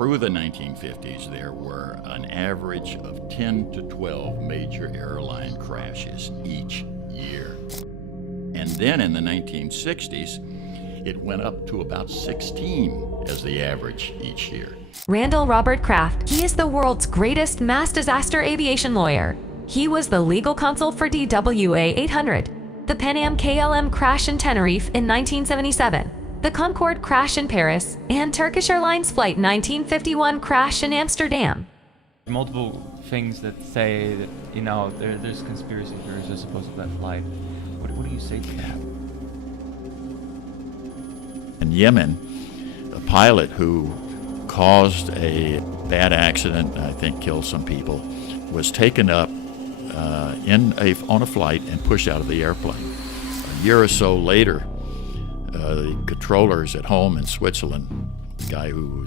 through the 1950s, there were an average of 10 to 12 major airline crashes each year. And then in the 1960s, it went up to about 16 as the average each year. Randal Robert Craft, he is the world's greatest mass disaster aviation lawyer. He was the legal counsel for DWA 800, the Pan Am-KLM crash in Tenerife in 1977, the Concorde crash in Paris, and Turkish Airlines Flight 1951 crash in Amsterdam. Multiple things that say that, there's conspiracy theories as opposed to that flight. What do you say to that? In Yemen, the pilot who caused a bad accident, I think killed some people, was taken up on a flight and pushed out of the airplane. A year or so later, the controllers at home in Switzerland, the guy who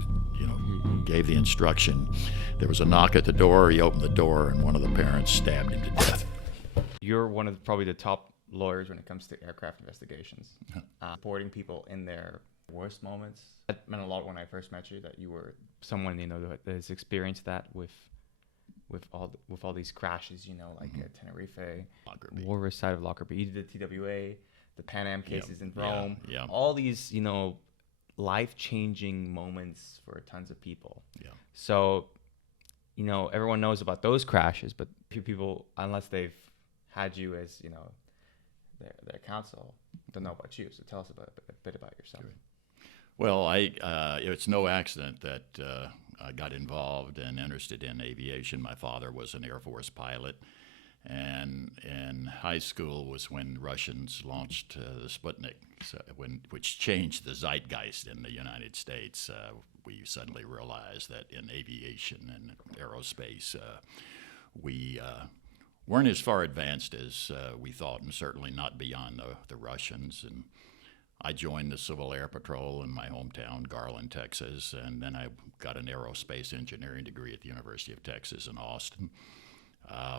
gave the instruction, there was a knock at the door. He opened the door, and one of the parents stabbed him to death. You're one of probably the top lawyers when it comes to aircraft investigations, supporting people in their worst moments. That meant a lot when I first met you, that you were someone that has experienced that with all these crashes, like Tenerife, Walrus side of Lockerbie. You did the TWA, the Pan Am cases in Rome, all these life-changing moments for tons of people. Yeah. So everyone knows about those crashes, but people, unless they've had you as their counsel, don't know about you. So tell us a bit about yourself. Sure. Well, it's no accident that I got involved and interested in aviation. My father was an Air Force pilot, and in high school was when Russians launched the Sputnik, which changed the zeitgeist in the United States. We suddenly realized that in aviation and aerospace, we weren't as far advanced as we thought, and certainly not beyond the Russians. And I joined the Civil Air Patrol in my hometown, Garland, Texas, and then I got an aerospace engineering degree at the University of Texas in Austin,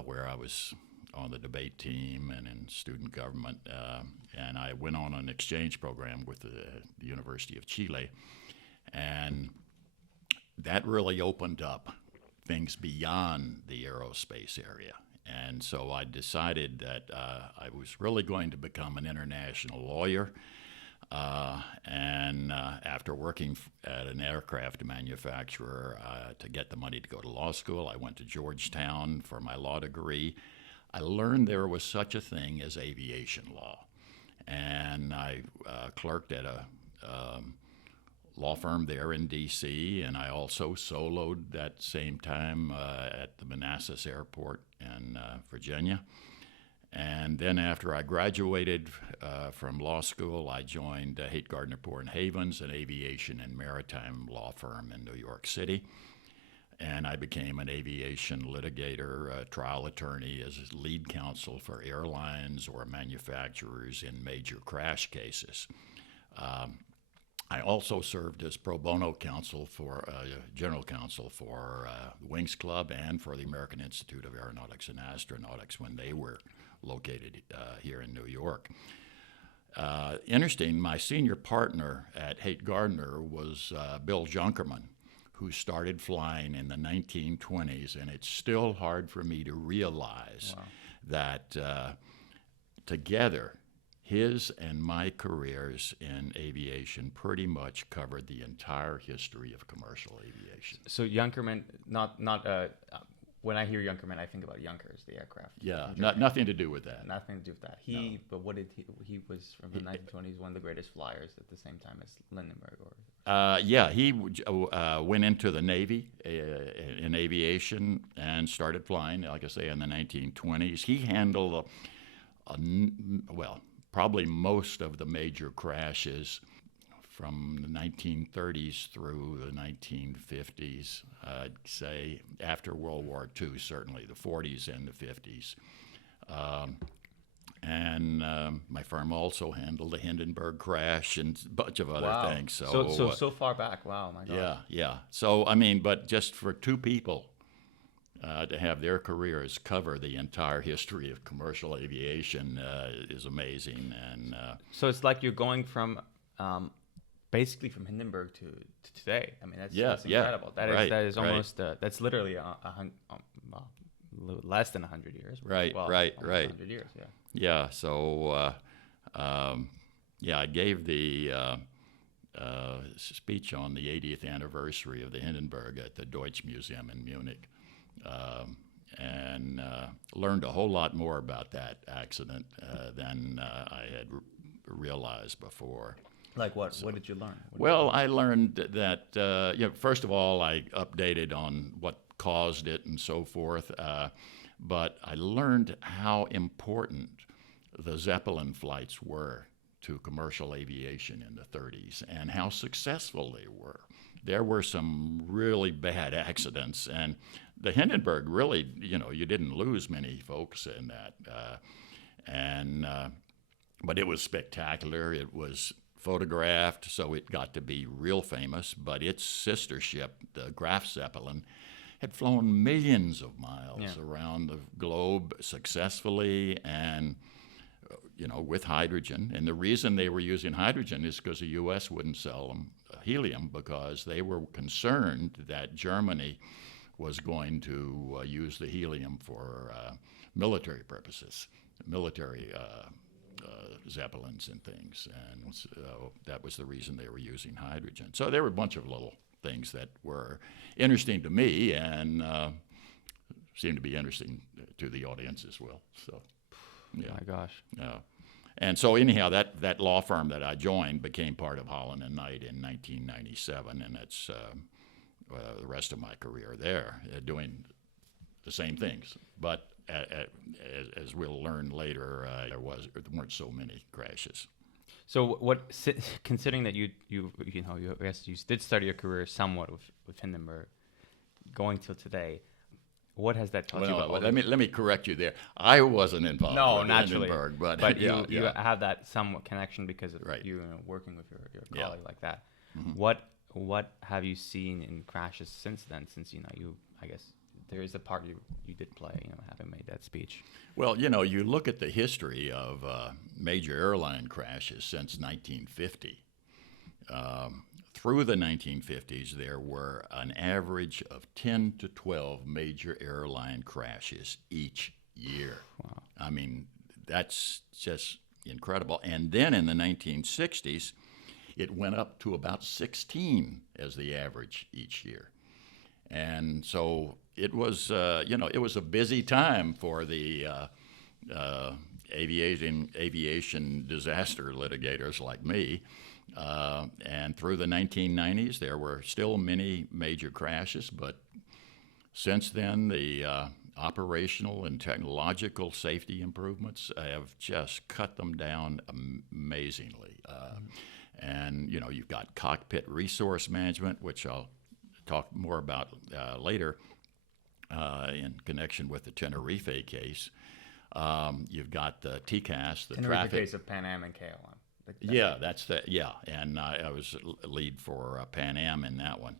where I was on the debate team and in student government. And I went on an exchange program with the University of Chile, and that really opened up things beyond the aerospace area. And so I decided that I was really going to become an international lawyer. And after working at an aircraft manufacturer to get the money to go to law school, I went to Georgetown for my law degree. I learned there was such a thing as aviation law. And I clerked at a law firm there in D.C., and I also soloed that same time at the Manassas Airport in Virginia. And then after I graduated from law school, I joined Haight Gardner Poor & Havens, an aviation and maritime law firm in New York City. And I became an aviation litigator, trial attorney as lead counsel for airlines or manufacturers in major crash cases. I also served as pro bono counsel for general counsel for the Wings Club and for the American Institute of Aeronautics and Astronautics when they were located here in New York. Interesting, my senior partner at Haight Gardner was Bill Junkerman, who started flying in the 1920s, and it's still hard for me to realize that together, his and my careers in aviation pretty much covered the entire history of commercial aviation. So Junkerman, when I hear Junkerman, I think about Junkers, the aircraft. Yeah, nothing to do with that. Nothing to do with that. But what did he was from the 1920s, one of the greatest flyers at the same time as Lindenberg. He went into the Navy in aviation and started flying, like I say, in the 1920s. He handled, probably most of the major crashes from the 1930s through the 1950s, I'd say, after World War II, certainly, the 40s and the 50s. And my firm also handled the Hindenburg crash and a bunch of other things. So far back, wow, my God. Yeah. So, but just for two people to have their careers cover the entire history of commercial aviation is amazing. And so it's like you're going from basically from Hindenburg to today. I mean, that's Yeah. incredible. That is almost that's literally less than 100 years. Right. Well, Right. almost Right. 100 years. Yeah. Yeah. So I gave the speech on the 80th anniversary of the Hindenburg at the Deutsch Museum in Munich, and learned a whole lot more about that accident than I had realized before. Like what? What did you learn? Well, I learned that, first of all, I updated on what caused it and so forth, but I learned how important the Zeppelin flights were to commercial aviation in the 30s and how successful they were. There were some really bad accidents, and the Hindenburg really, you didn't lose many folks in that. But it was spectacular. It was photographed, so it got to be real famous. But its sister ship, the Graf Zeppelin, had flown millions of miles around the globe successfully and, with hydrogen. And the reason they were using hydrogen is because the U.S. wouldn't sell them helium because they were concerned that Germany was going to use the helium for military purposes, military Zeppelins and things, and so that was the reason they were using hydrogen. So there were a bunch of little things that were interesting to me and seemed to be interesting to the audience as well. So, yeah. Oh my gosh. Yeah. And so anyhow, that law firm that I joined became part of Holland and Knight in 1997, and that's the rest of my career there, doing the same things, but as we'll learn later, there weren't so many crashes. So considering that you did start your career somewhat with Hindenburg, going till today, what has that taught you about? Well, let me correct you there. I wasn't involved with naturally, Hindenburg, but you have that somewhat connection because of you working with your colleague like that. Mm-hmm. What have you seen in crashes since then? Since I guess there is a part you did play, having made that speech. Well, you look at the history of major airline crashes since 1950. Through the 1950s, there were an average of 10 to 12 major airline crashes each year. Wow. I mean, that's just incredible. And then in the 1960s, it went up to about 16 as the average each year. And so it was, it was a busy time for the aviation disaster litigators like me. And through the 1990s, there were still many major crashes, but since then, the operational and technological safety improvements have just cut them down amazingly. And, you've got cockpit resource management, which I'll talk more about later in connection with the Tenerife case. You've got the TCAS, the Tenerife traffic case of Pan Am-KLM. Yeah, that's the and I was lead for Pan Am in that one.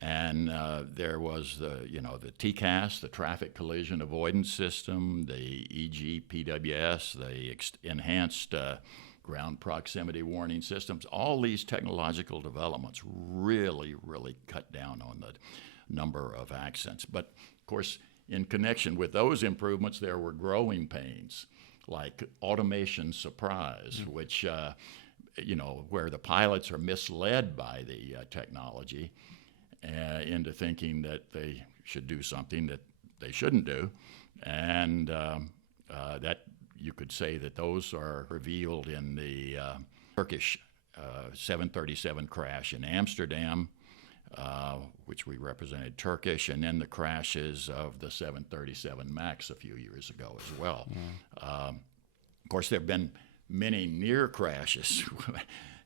And there was the TCAS, the traffic collision avoidance system, the EGPWS, the enhanced ground proximity warning systems. All these technological developments really, really cut down on the number of accidents. But of course, in connection with those improvements, there were growing pains like automation surprise, which where the pilots are misled by the technology into thinking that they should do something that they shouldn't do, and that you could say that those are revealed in the Turkish 737 crash in Amsterdam, which we represented Turkish, and then the crashes of the 737 MAX a few years ago as well. Yeah. Of course, there have been many near crashes,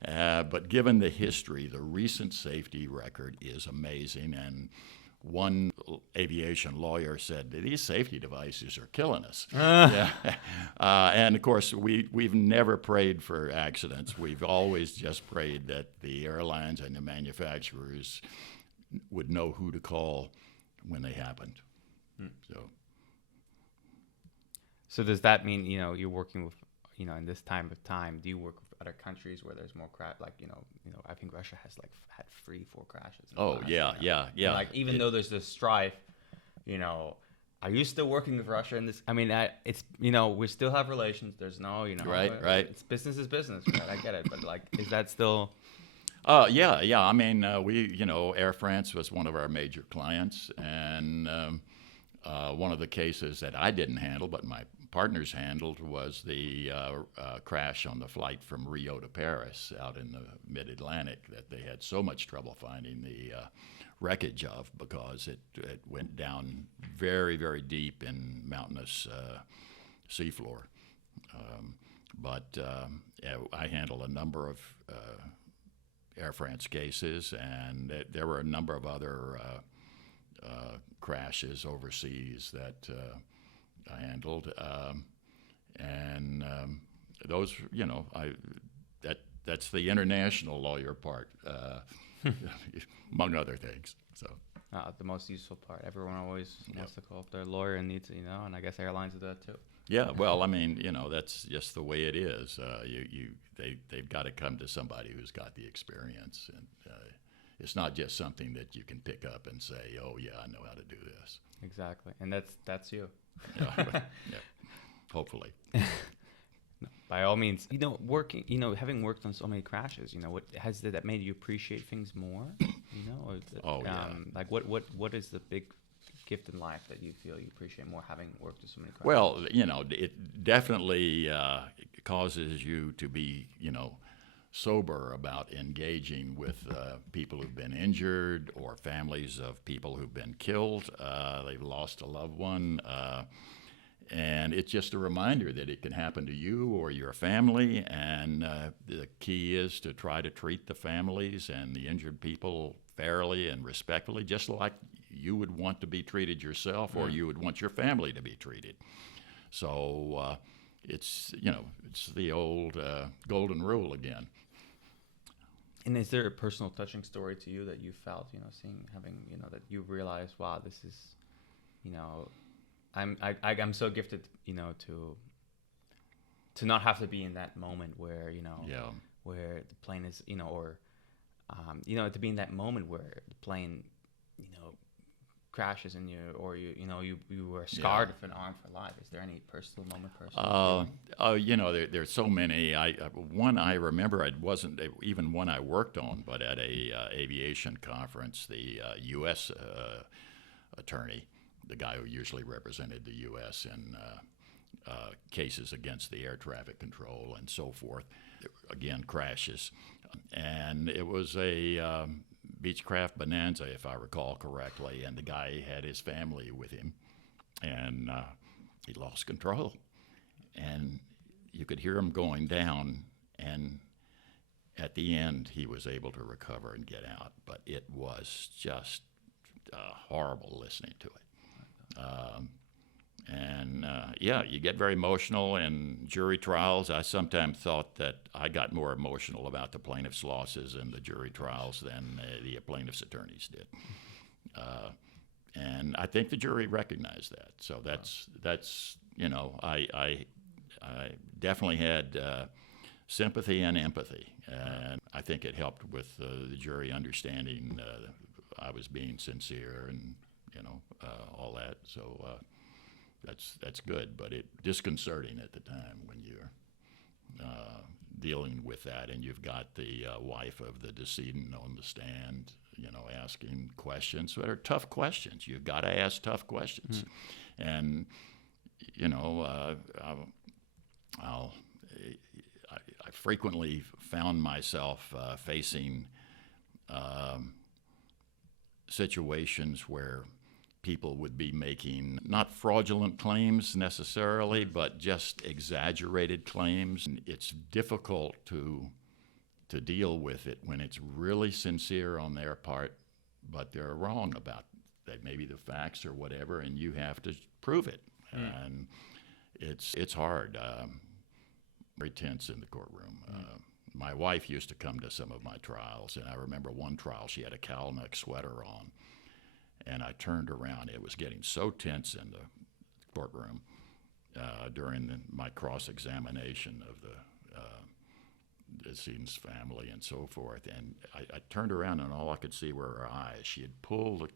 but given the history, the recent safety record is amazing. And one aviation lawyer said, these safety devices are killing us. Yeah. And of course, we've never prayed for accidents. We've always just prayed that the airlines and the manufacturers would know who to call when they happened. So does that mean, you're working with, in this time of time, do you work other countries where there's more crash? Like I think Russia has like had 3-4 crashes. In the Oh past, yeah, yeah, yeah. And, like even though there's this strife, are you still working with Russia in this? I mean, it's we still have relations. There's no Right. It's business is business, right? I get it, but like, is that still? Yeah. I mean, we, Air France was one of our major clients, and one of the cases that I didn't handle, but my partners handled, was the crash on the flight from Rio to Paris out in the mid-Atlantic that they had so much trouble finding the wreckage of, because it went down very, very deep in mountainous seafloor. Yeah, I handled a number of Air France cases, and there were a number of other crashes overseas that I handled, and those, that's the international lawyer part, among other things. So The most useful part. Everyone always wants to call up their lawyer and needs and I guess airlines do that too. yeah, well, I mean, that's just the way it is. They've got to come to somebody who's got the experience, and it's not just something that you can pick up and say, "Oh yeah, I know how to do this." Exactly, and that's you. Yeah, yeah. Hopefully. No, by all means, working, having worked on so many crashes, what has that made you appreciate things more? Or Oh, yeah. Like what is the big gift in life that you feel you appreciate more, having worked with so many crashes? Well, it definitely causes you to be, sober about engaging with people who've been injured, or families of people who've been killed. They've lost a loved one. And it's just a reminder that it can happen to you or your family. And the key is to try to treat the families and the injured people fairly and respectfully, just like you would want to be treated yourself, or you would want your family to be treated. So it's the old golden rule again. And is there a personal touching story to you that you felt, having, that you realized, wow, this is, I'm so gifted, to not have to be in that moment where, where the plane is, or, to be in that moment where the plane, crashes in you, or you were scarred with an arm for life. Is there any personal moment? There's so many. One I remember, it wasn't even one I worked on, but at a aviation conference, the U.S. Attorney, the guy who usually represented the U.S. in cases against the air traffic control and so forth, again, crashes. And it was a Beechcraft Bonanza, if I recall correctly, and the guy had his family with him, and he lost control. And you could hear him going down, and at the end, he was able to recover and get out. But it was just horrible listening to it. You get very emotional in jury trials. I sometimes thought that I got more emotional about the plaintiff's losses in the jury trials than the plaintiff's attorneys did. And I think the jury recognized that. So that's I definitely had sympathy and empathy, and I think it helped with the jury understanding I was being sincere and all that. So that's good, but it's disconcerting at the time when you're dealing with that, and you've got the wife of the decedent on the stand, asking questions that are tough questions. You've got to ask tough questions, and I frequently found myself facing situations where people would be making not fraudulent claims necessarily, but just exaggerated claims. And it's difficult to deal with it when it's really sincere on their part, but they're wrong about that, maybe the facts or whatever, and you have to prove it. And it's hard, very tense in the courtroom. My wife used to come to some of my trials, and I remember one trial, she had a cowl neck sweater on. And I turned around. It was getting so tense in the courtroom during my cross-examination of decedent's family and so forth. And I turned around and all I could see were her eyes. She had pulled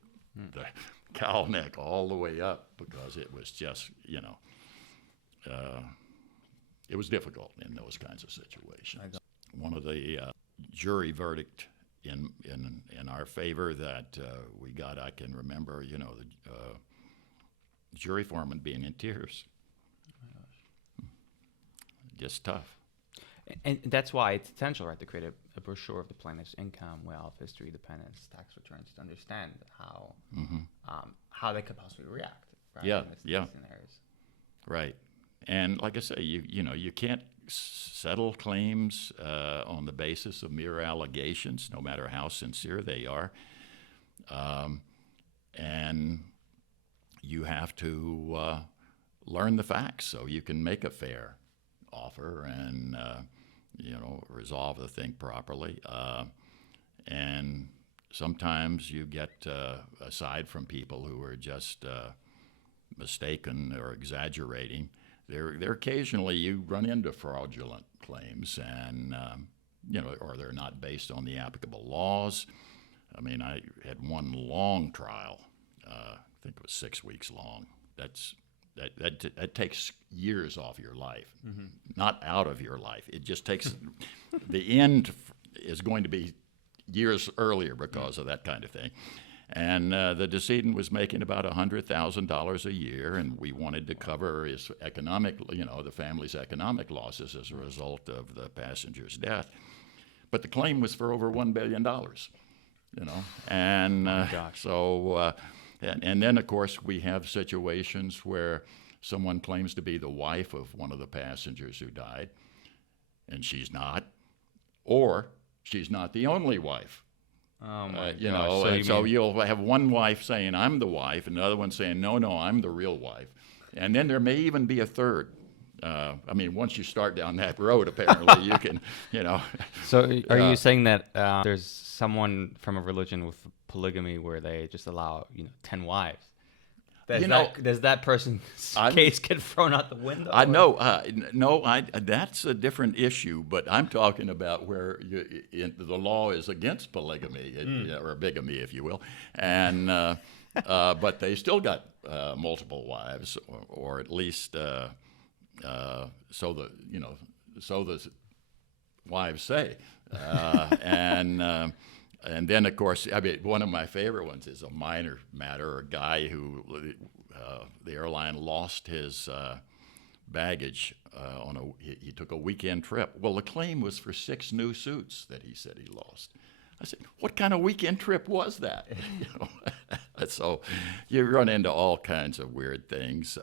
the cowl neck all the way up because it was just, it was difficult in those kinds of situations. One of the jury verdict in our favor that we got, I can remember, the jury foreman being in tears. Oh my gosh. Just tough. And that's why it's essential, right, to create a brochure of the plaintiff's income, wealth, history, dependents, tax returns, to understand how they could possibly react, right? Yeah, in these scenarios. Right. And like I say, you can't settle claims on the basis of mere allegations, no matter how sincere they are. And you have to learn the facts so you can make a fair offer and resolve the thing properly. And sometimes you get, aside from people who are just mistaken or exaggerating, there occasionally you run into fraudulent claims, and or they're not based on the applicable laws. I mean, I had one long trial. I think it was 6 weeks long. That takes years off your life, not out of your life. It just takes the end is going to be years earlier because of that kind of thing. And the decedent was making about $100,000 a year, and we wanted to cover his the family's economic losses as a result of the passenger's death. But the claim was for over $1 billion, and and then, of course, we have situations where someone claims to be the wife of one of the passengers who died, and she's not, or she's not the only wife. Oh my gosh. So you'll have one wife saying, I'm the wife, and another one saying, no, I'm the real wife. And then there may even be a third. Once you start down that road, apparently you can, So are you saying that there's someone from a religion with polygamy where they just allow, 10 wives? Does that person's case get thrown out the window? I know. That's a different issue, but I'm talking about where the law is against polygamy, or bigamy, if you will, and but they still got multiple wives, or at least so the wives say, and then, of course, one of my favorite ones is a minor matter. A guy who the airline lost his baggage he took a weekend trip. Well, the claim was for 6 new suits that he said he lost. I said, what kind of weekend trip was that? So you run into all kinds of weird things.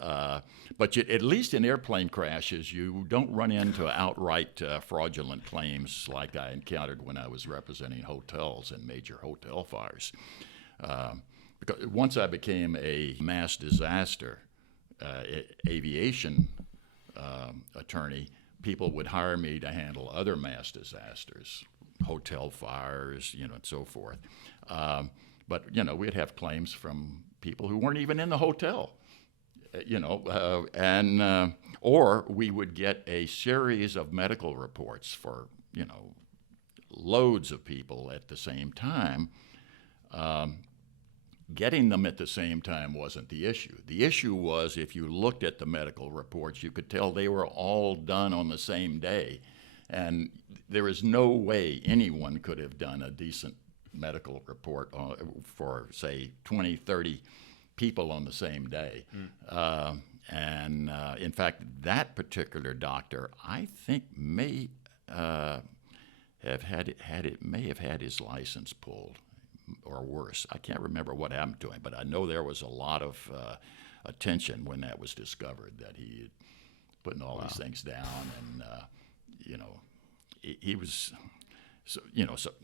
But at least in airplane crashes, you don't run into outright fraudulent claims like I encountered when I was representing hotels in major hotel fires. Because once I became a mass disaster aviation attorney, people would hire me to handle other mass disasters, hotel fires, and so forth. But we'd have claims from people who weren't even in the hotel, or we would get a series of medical reports for, loads of people at the same time. Getting them at the same time wasn't the issue. The issue was if you looked at the medical reports, you could tell they were all done on the same day. And there is no way anyone could have done a decent medical report for, say, 20, 30 people on the same day. In fact, that particular doctor, I think, may have had his license pulled, or worse. I can't remember what happened to him, but I know there was a lot of attention when that was discovered, that he had putting all these things down, and he was,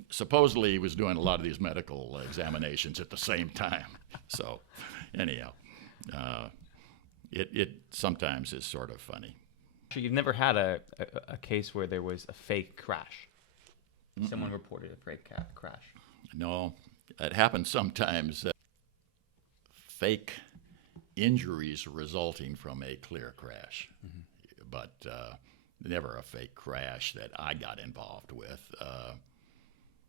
supposedly he was doing a lot of these medical examinations at the same time. So, anyhow, it sometimes is sort of funny. You've never had a case where there was a fake crash. Someone reported a fake crash. No, it happens sometimes. Fake injuries resulting from a clear crash, but never a fake crash that I got involved with.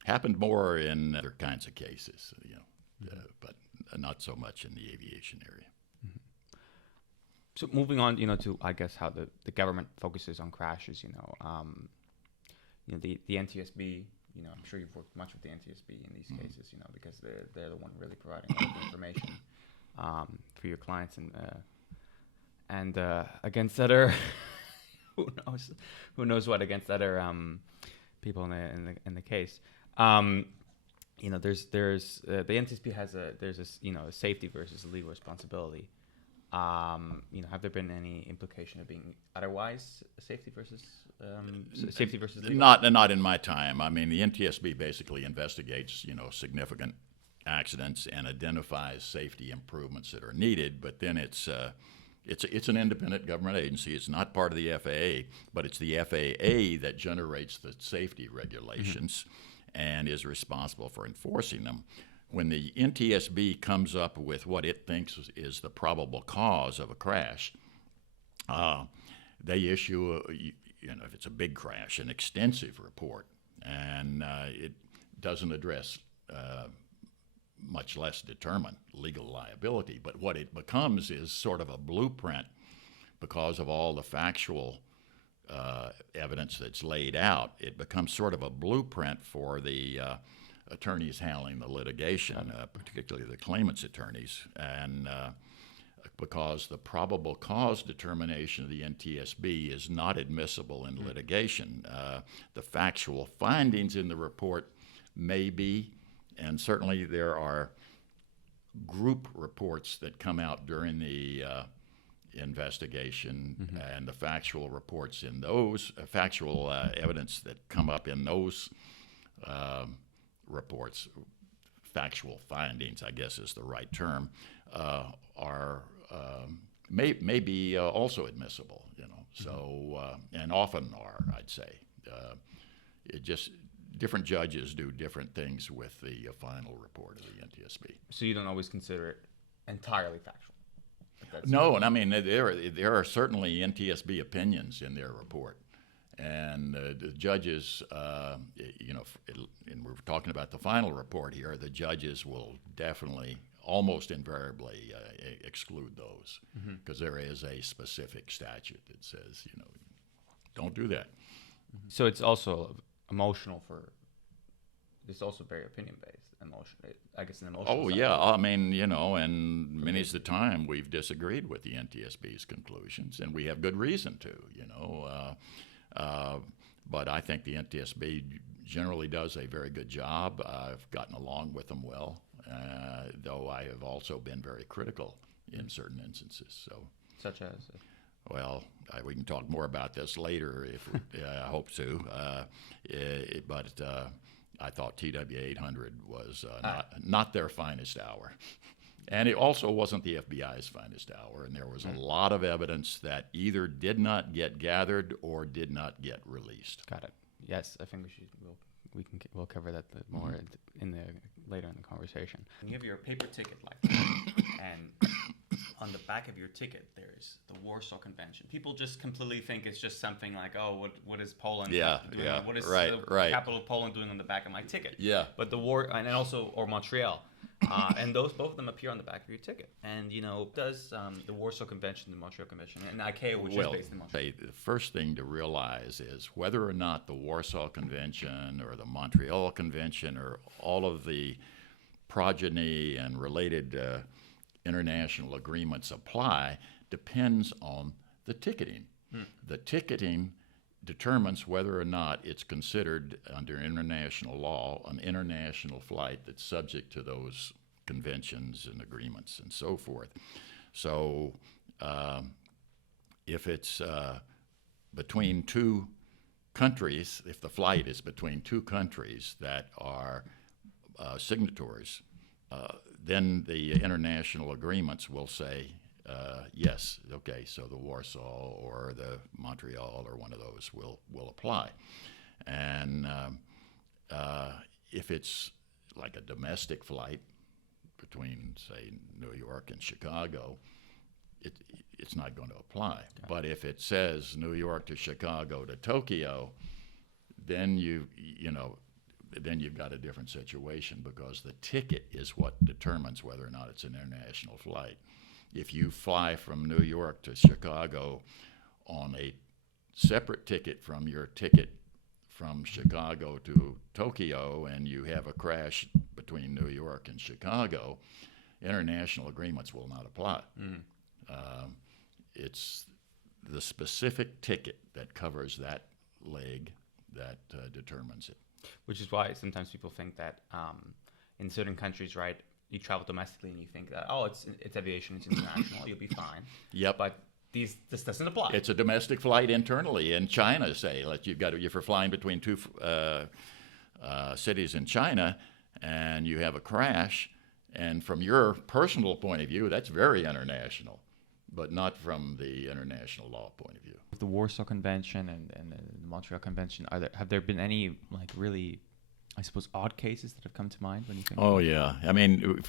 Happened more in other kinds of cases, but not so much in the aviation area. So moving on, to I guess how the government focuses on crashes. The NTSB. I'm sure you've worked much with the NTSB in these cases. Because they're the one really providing all the information for your clients and against other who knows what against other people in the case. There's the NTSB has a safety versus legal responsibility. Have there been any implication of being otherwise safety versus legal? Not in my time. I mean, the NTSB basically investigates significant accidents and identifies safety improvements that are needed. But then it's an independent government agency. It's not part of the FAA, but it's the FAA that generates the safety regulations and is responsible for enforcing them. When the NTSB comes up with what it thinks is the probable cause of a crash, they issue, if it's a big crash, an extensive report, and it doesn't address, much less determine legal liability. But what it becomes is sort of a blueprint because of all the factual evidence that's laid out. It becomes sort of a blueprint for the attorneys handling the litigation, particularly the claimant's attorneys, and because the probable cause determination of the NTSB is not admissible in litigation. The factual findings in the report may be, and certainly there are group reports that come out during the investigation, and the factual reports in those, factual evidence that come up in those reports, factual findings, I guess is the right term, may be also admissible, So and often are, I'd say. It just different judges do different things with the final report of the NTSB. So you don't always consider it entirely factual. No, and I mean there are certainly NTSB opinions in their report. And the judges, and we're talking about the final report here, the judges will definitely, almost invariably, exclude those because there is a specific statute that says, don't do that. So it's also emotional it's also very opinion-based, I guess an emotional side. Yeah, I mean, and many of the time we've disagreed with the NTSB's conclusions, and we have good reason to, but I think the NTSB generally does a very good job. I've gotten along with them well, though I have also been very critical in certain instances. So, such as? Well, we can talk more about this later if I hope to. But I thought TW-800 was not their finest hour. And it also wasn't the FBI's finest hour, and there was a lot of evidence that either did not get gathered or did not get released. Got it. Yes, I think we'll cover that more later in the conversation. You have your paper ticket like that, and on the back of your ticket there's the Warsaw Convention. People just completely think it's just something like, what is Poland doing? What is the capital of Poland doing on the back of my ticket? Yeah. But or Montreal. And both of them appear on the back of your ticket. And, does the Warsaw Convention, the Montreal Convention, and ICAO, which is based in Montreal? The first thing to realize is whether or not the Warsaw Convention or the Montreal Convention or all of the progeny and related international agreements apply depends on the ticketing. The ticketing determines whether or not it's considered under international law an international flight that's subject to those conventions and agreements and so forth. So if it's between two countries, if the flight is between two countries that are signatories, then the international agreements will say, yes, okay, so the Warsaw or the Montreal or one of those will apply. And if it's like a domestic flight between, say, New York and Chicago, it's not going to apply. Okay. But if it says New York to Chicago to Tokyo, then then you've got a different situation, because the ticket is what determines whether or not it's an international flight. If you fly from New York to Chicago on a separate ticket from your ticket from Chicago to Tokyo, and you have a crash between New York and Chicago, international agreements will not apply. It's the specific ticket that covers that leg that determines it. Which is why sometimes people think that in certain countries, right, you travel domestically and you think that, oh, it's aviation, it's international, you'll be fine. Yep. But this doesn't apply. It's a domestic flight internally in China, say. Like if you're flying between two cities in China and you have a crash, and from your personal point of view, that's very international, but not from the international law point of view. The Warsaw Convention and the Montreal Convention, have there been any really, I suppose, odd cases that have come to mind when you think? Oh, yeah. I mean,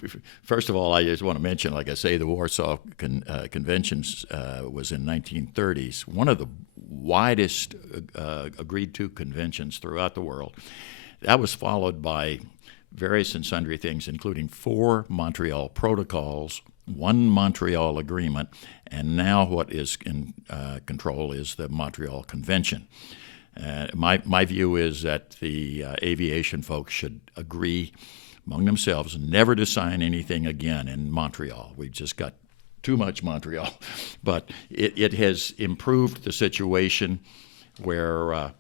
first of all, I just want to mention, like I say, the Warsaw Conventions was in 1930s, one of the widest agreed-to conventions throughout the world. That was followed by various and sundry things, including 4 Montreal Protocols, 1 Montreal Agreement, and now what is in control is the Montreal Convention. My view is that the aviation folks should agree among themselves never to sign anything again in Montreal. We've just got too much Montreal. But it has improved the situation where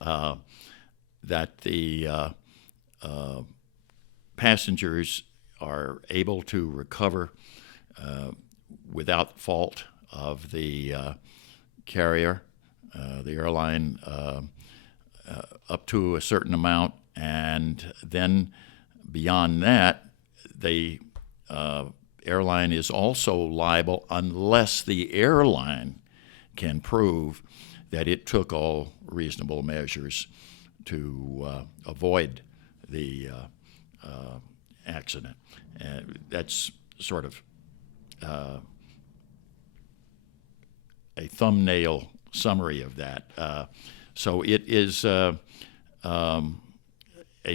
that the passengers are able to recover without fault of the carrier, the airline, up to a certain amount, and then beyond that, the airline is also liable unless the airline can prove that it took all reasonable measures to avoid the accident. That's sort of a thumbnail summary of that. So it is a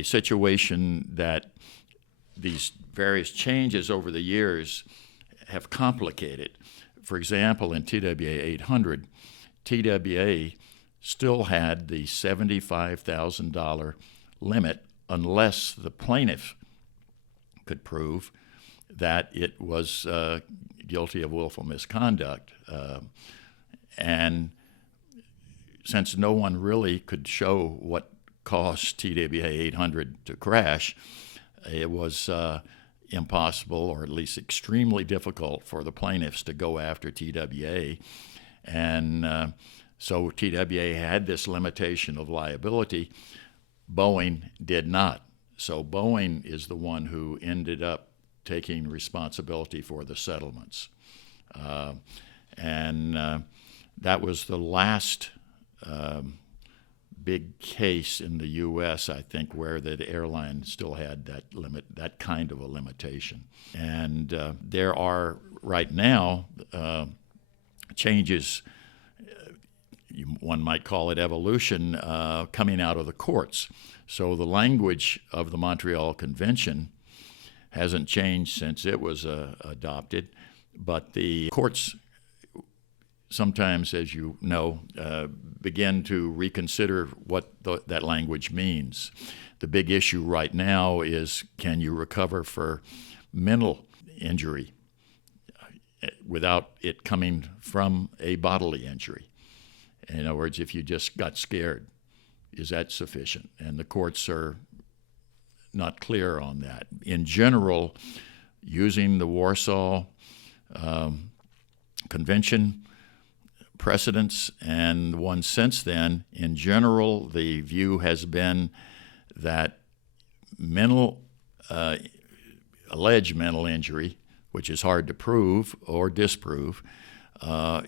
situation that these various changes over the years have complicated. For example, in TWA 800, TWA still had the $75,000 limit unless the plaintiff could prove that it was guilty of willful misconduct. And since no one really could show what caused TWA 800 to crash, it was impossible, or at least extremely difficult, for the plaintiffs to go after TWA. And so TWA had this limitation of liability. Boeing did not. So Boeing is the one who ended up taking responsibility for the settlements. And that was the last big case in the U.S., I think, where the airline still had that kind of a limitation. And there are right now changes, one might call it evolution, coming out of the courts. So the language of the Montreal Convention hasn't changed since it was adopted, but the courts sometimes, as you know, begin to reconsider what that language means. The big issue right now is, can you recover for mental injury without it coming from a bodily injury? In other words, if you just got scared, is that sufficient? And the courts are not clear on that. In general, using the Warsaw Convention precedents and the one since then, in general, the view has been that alleged mental injury, which is hard to prove or disprove,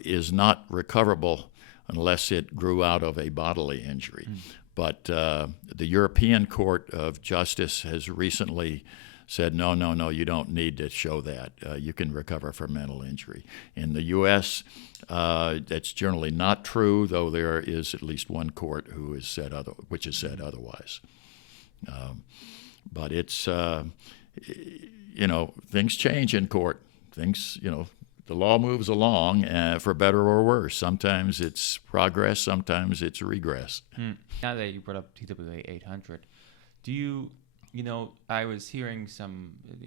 is not recoverable unless it grew out of a bodily injury. But the European Court of Justice has recently said, no, you don't need to show that. You can recover for mental injury. In the U.S., that's generally not true, though there is at least one court which has said otherwise. But it's, things change in court. Things, the law moves along for better or worse. Sometimes it's progress, sometimes it's regress. Now that you brought up TWA 800, do you, I was hearing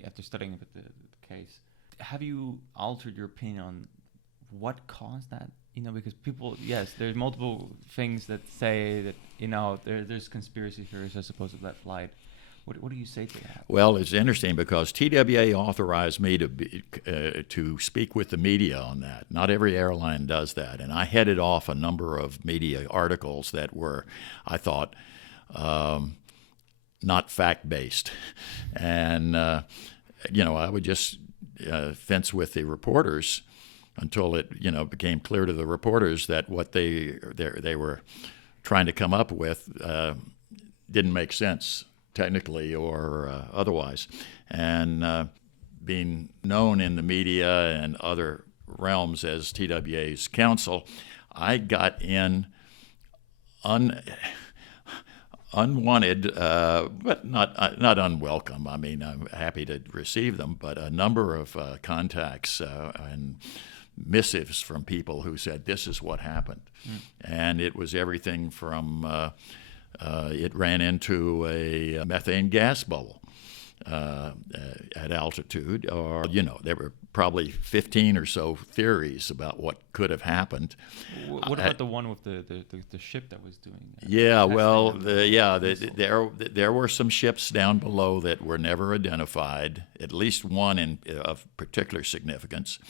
after studying the case, have you altered your opinion on what caused that? Because people, yes, there's multiple things that say that, there's conspiracy theories, I suppose, of that flight. What do you say to that? Well, it's interesting because TWA authorized me to speak with the media on that. Not every airline does that, and I headed off a number of media articles that were, I thought, not fact-based, and I would just fence with the reporters until it became clear to the reporters that what they were trying to come up with didn't make sense technically or otherwise. And being known in the media and other realms as TWA's counsel, I got in unwanted, but not unwelcome. I mean, I'm happy to receive them, but a number of contacts and missives from people who said, this is what happened. And it was everything from it ran into a methane gas bubble at altitude, or, there were probably 15 or so theories about what could have happened. What about the one with the ship that was doing that? Yeah, well, there were some ships down below that were never identified, at least one of particular significance.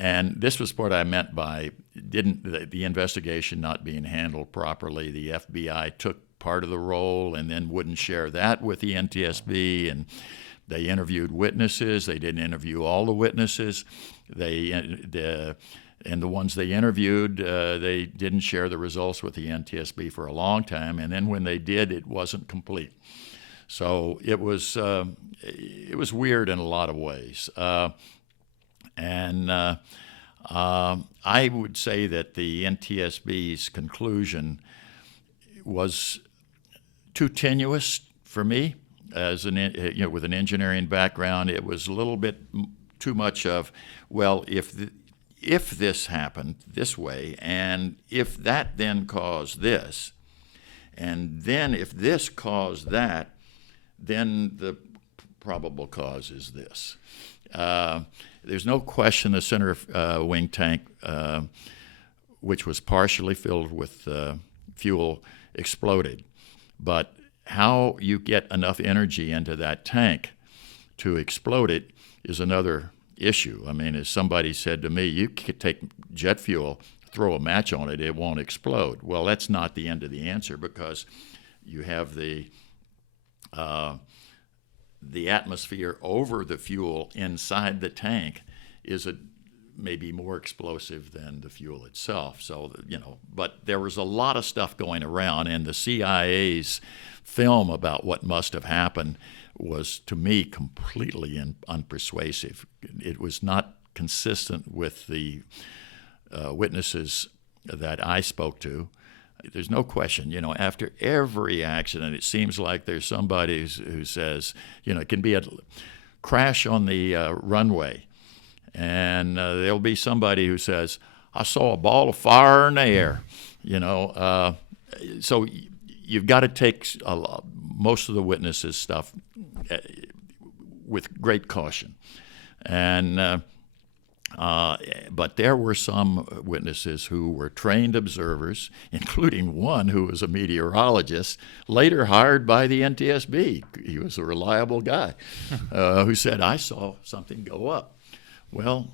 And this was what I meant by the investigation not being handled properly. The FBI took part of the role and then wouldn't share that with the NTSB, and they interviewed witnesses. They didn't interview all the witnesses. And the ones they interviewed, they didn't share the results with the NTSB for a long time, and then when they did, it wasn't complete. So it was weird in a lot of ways. I would say that the NTSB's conclusion was too tenuous for me as with an engineering background. It was a little bit too much of, well, if this happened this way, and if that then caused this, and then if this caused that, then the probable cause is this. There's no question the center wing tank, which was partially filled with fuel, exploded. But how you get enough energy into that tank to explode it is another issue. I mean, as somebody said to me, you could take jet fuel, throw a match on it, it won't explode. Well, that's not the end of the answer, because you have the atmosphere over the fuel inside the tank is maybe more explosive than the fuel itself. So, but there was a lot of stuff going around, and the CIA's film about what must have happened was, to me, completely unpersuasive. It was not consistent with the witnesses that I spoke to. There's no question, after every accident, it seems like there's somebody who says, it can be a crash on the runway, and there'll be somebody who says, I saw a ball of fire in the air, So you've got to take most of the witnesses' stuff with great caution. And but there were some witnesses who were trained observers, including one who was a meteorologist, later hired by the NTSB. He was a reliable guy who said, I saw something go up. Well,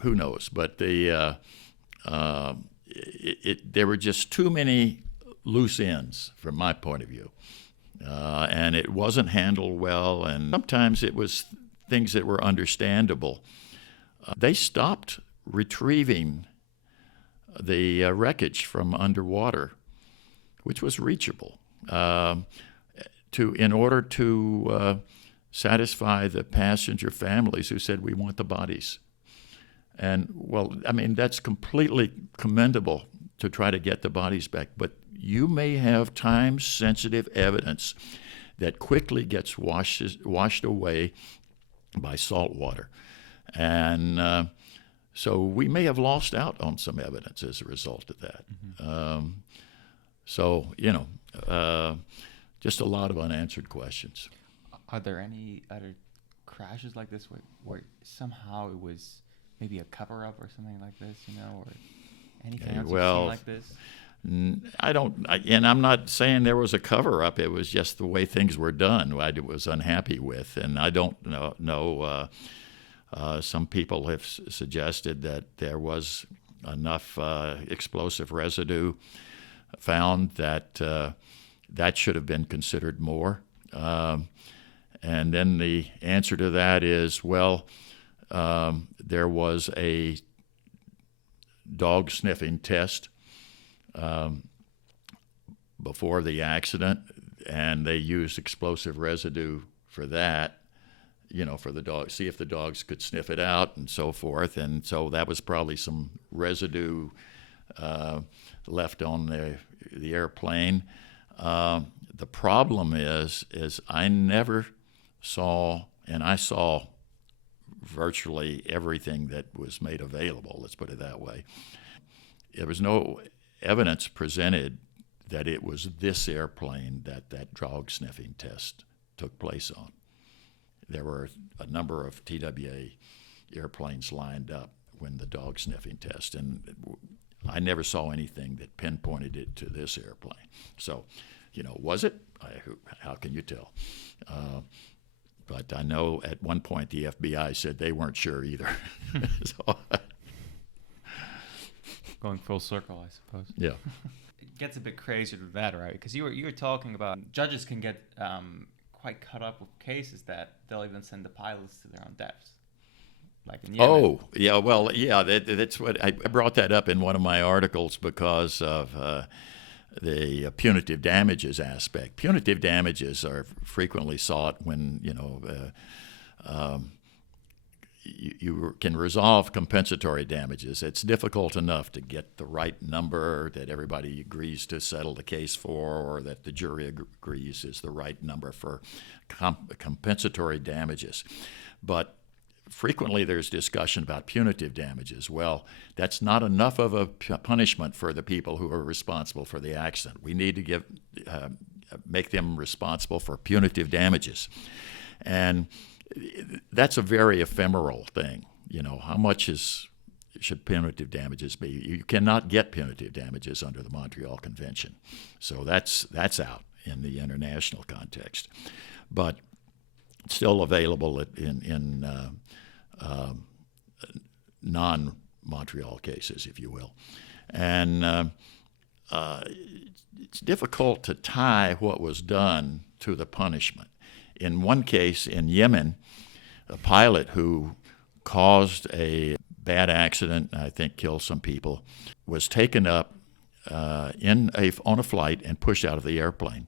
who knows? But there were just too many loose ends from my point of view. And it wasn't handled well, and sometimes it was things that were understandable. They stopped retrieving the wreckage from underwater, which was reachable. in order to satisfy the passenger families who said, we want the bodies. And, well, I mean, that's completely commendable to try to get the bodies back. But you may have time-sensitive evidence that quickly gets washed away by salt water. And so we may have lost out on some evidence as a result of that. So, just a lot of unanswered questions. Are there any other crashes like this where somehow it was maybe a cover-up or something like this, or anything else you've seen like this? I'm not saying there was a cover-up. It was just the way things were done I was unhappy with. And I don't know. Some people have suggested that there was enough explosive residue found that that should have been considered more. And then the answer to that is, well, there was a dog sniffing test before the accident, and they used explosive residue for that, for the dog, see if the dogs could sniff it out and so forth. And so that was probably some residue left on the airplane. The problem is I never saw, and I saw virtually everything that was made available, let's put it that way. There was no evidence presented that it was this airplane that dog sniffing test took place on. There were a number of TWA airplanes lined up when the dog sniffing test, and I never saw anything that pinpointed it to this airplane. So, was it? How can you tell? But I know at one point the FBI said they weren't sure either. So, going full circle, I suppose. Yeah. It gets a bit crazier than that, right? Because you were talking about judges can get quite caught up with cases that they'll even send the pilots to their own deaths. Like in Yemen. Oh, yeah. Well, yeah. That's what I brought that up in one of my articles because of the punitive damages aspect. Punitive damages are frequently sought when you can resolve compensatory damages. It's difficult enough to get the right number that everybody agrees to settle the case for, or that the jury agrees is the right number for compensatory damages. But frequently there's discussion about punitive damages. Well, that's not enough of a punishment for the people who are responsible for the accident. We need to make them responsible for punitive damages. And that's a very ephemeral thing. How much should punitive damages be? You cannot get punitive damages under the Montreal Convention. So that's out in the international context. But it's still available in non-Montreal cases, if you will. And it's difficult to tie what was done to the punishment. In one case in Yemen, a pilot who caused a bad accident, I think killed some people, was taken up on a flight and pushed out of the airplane.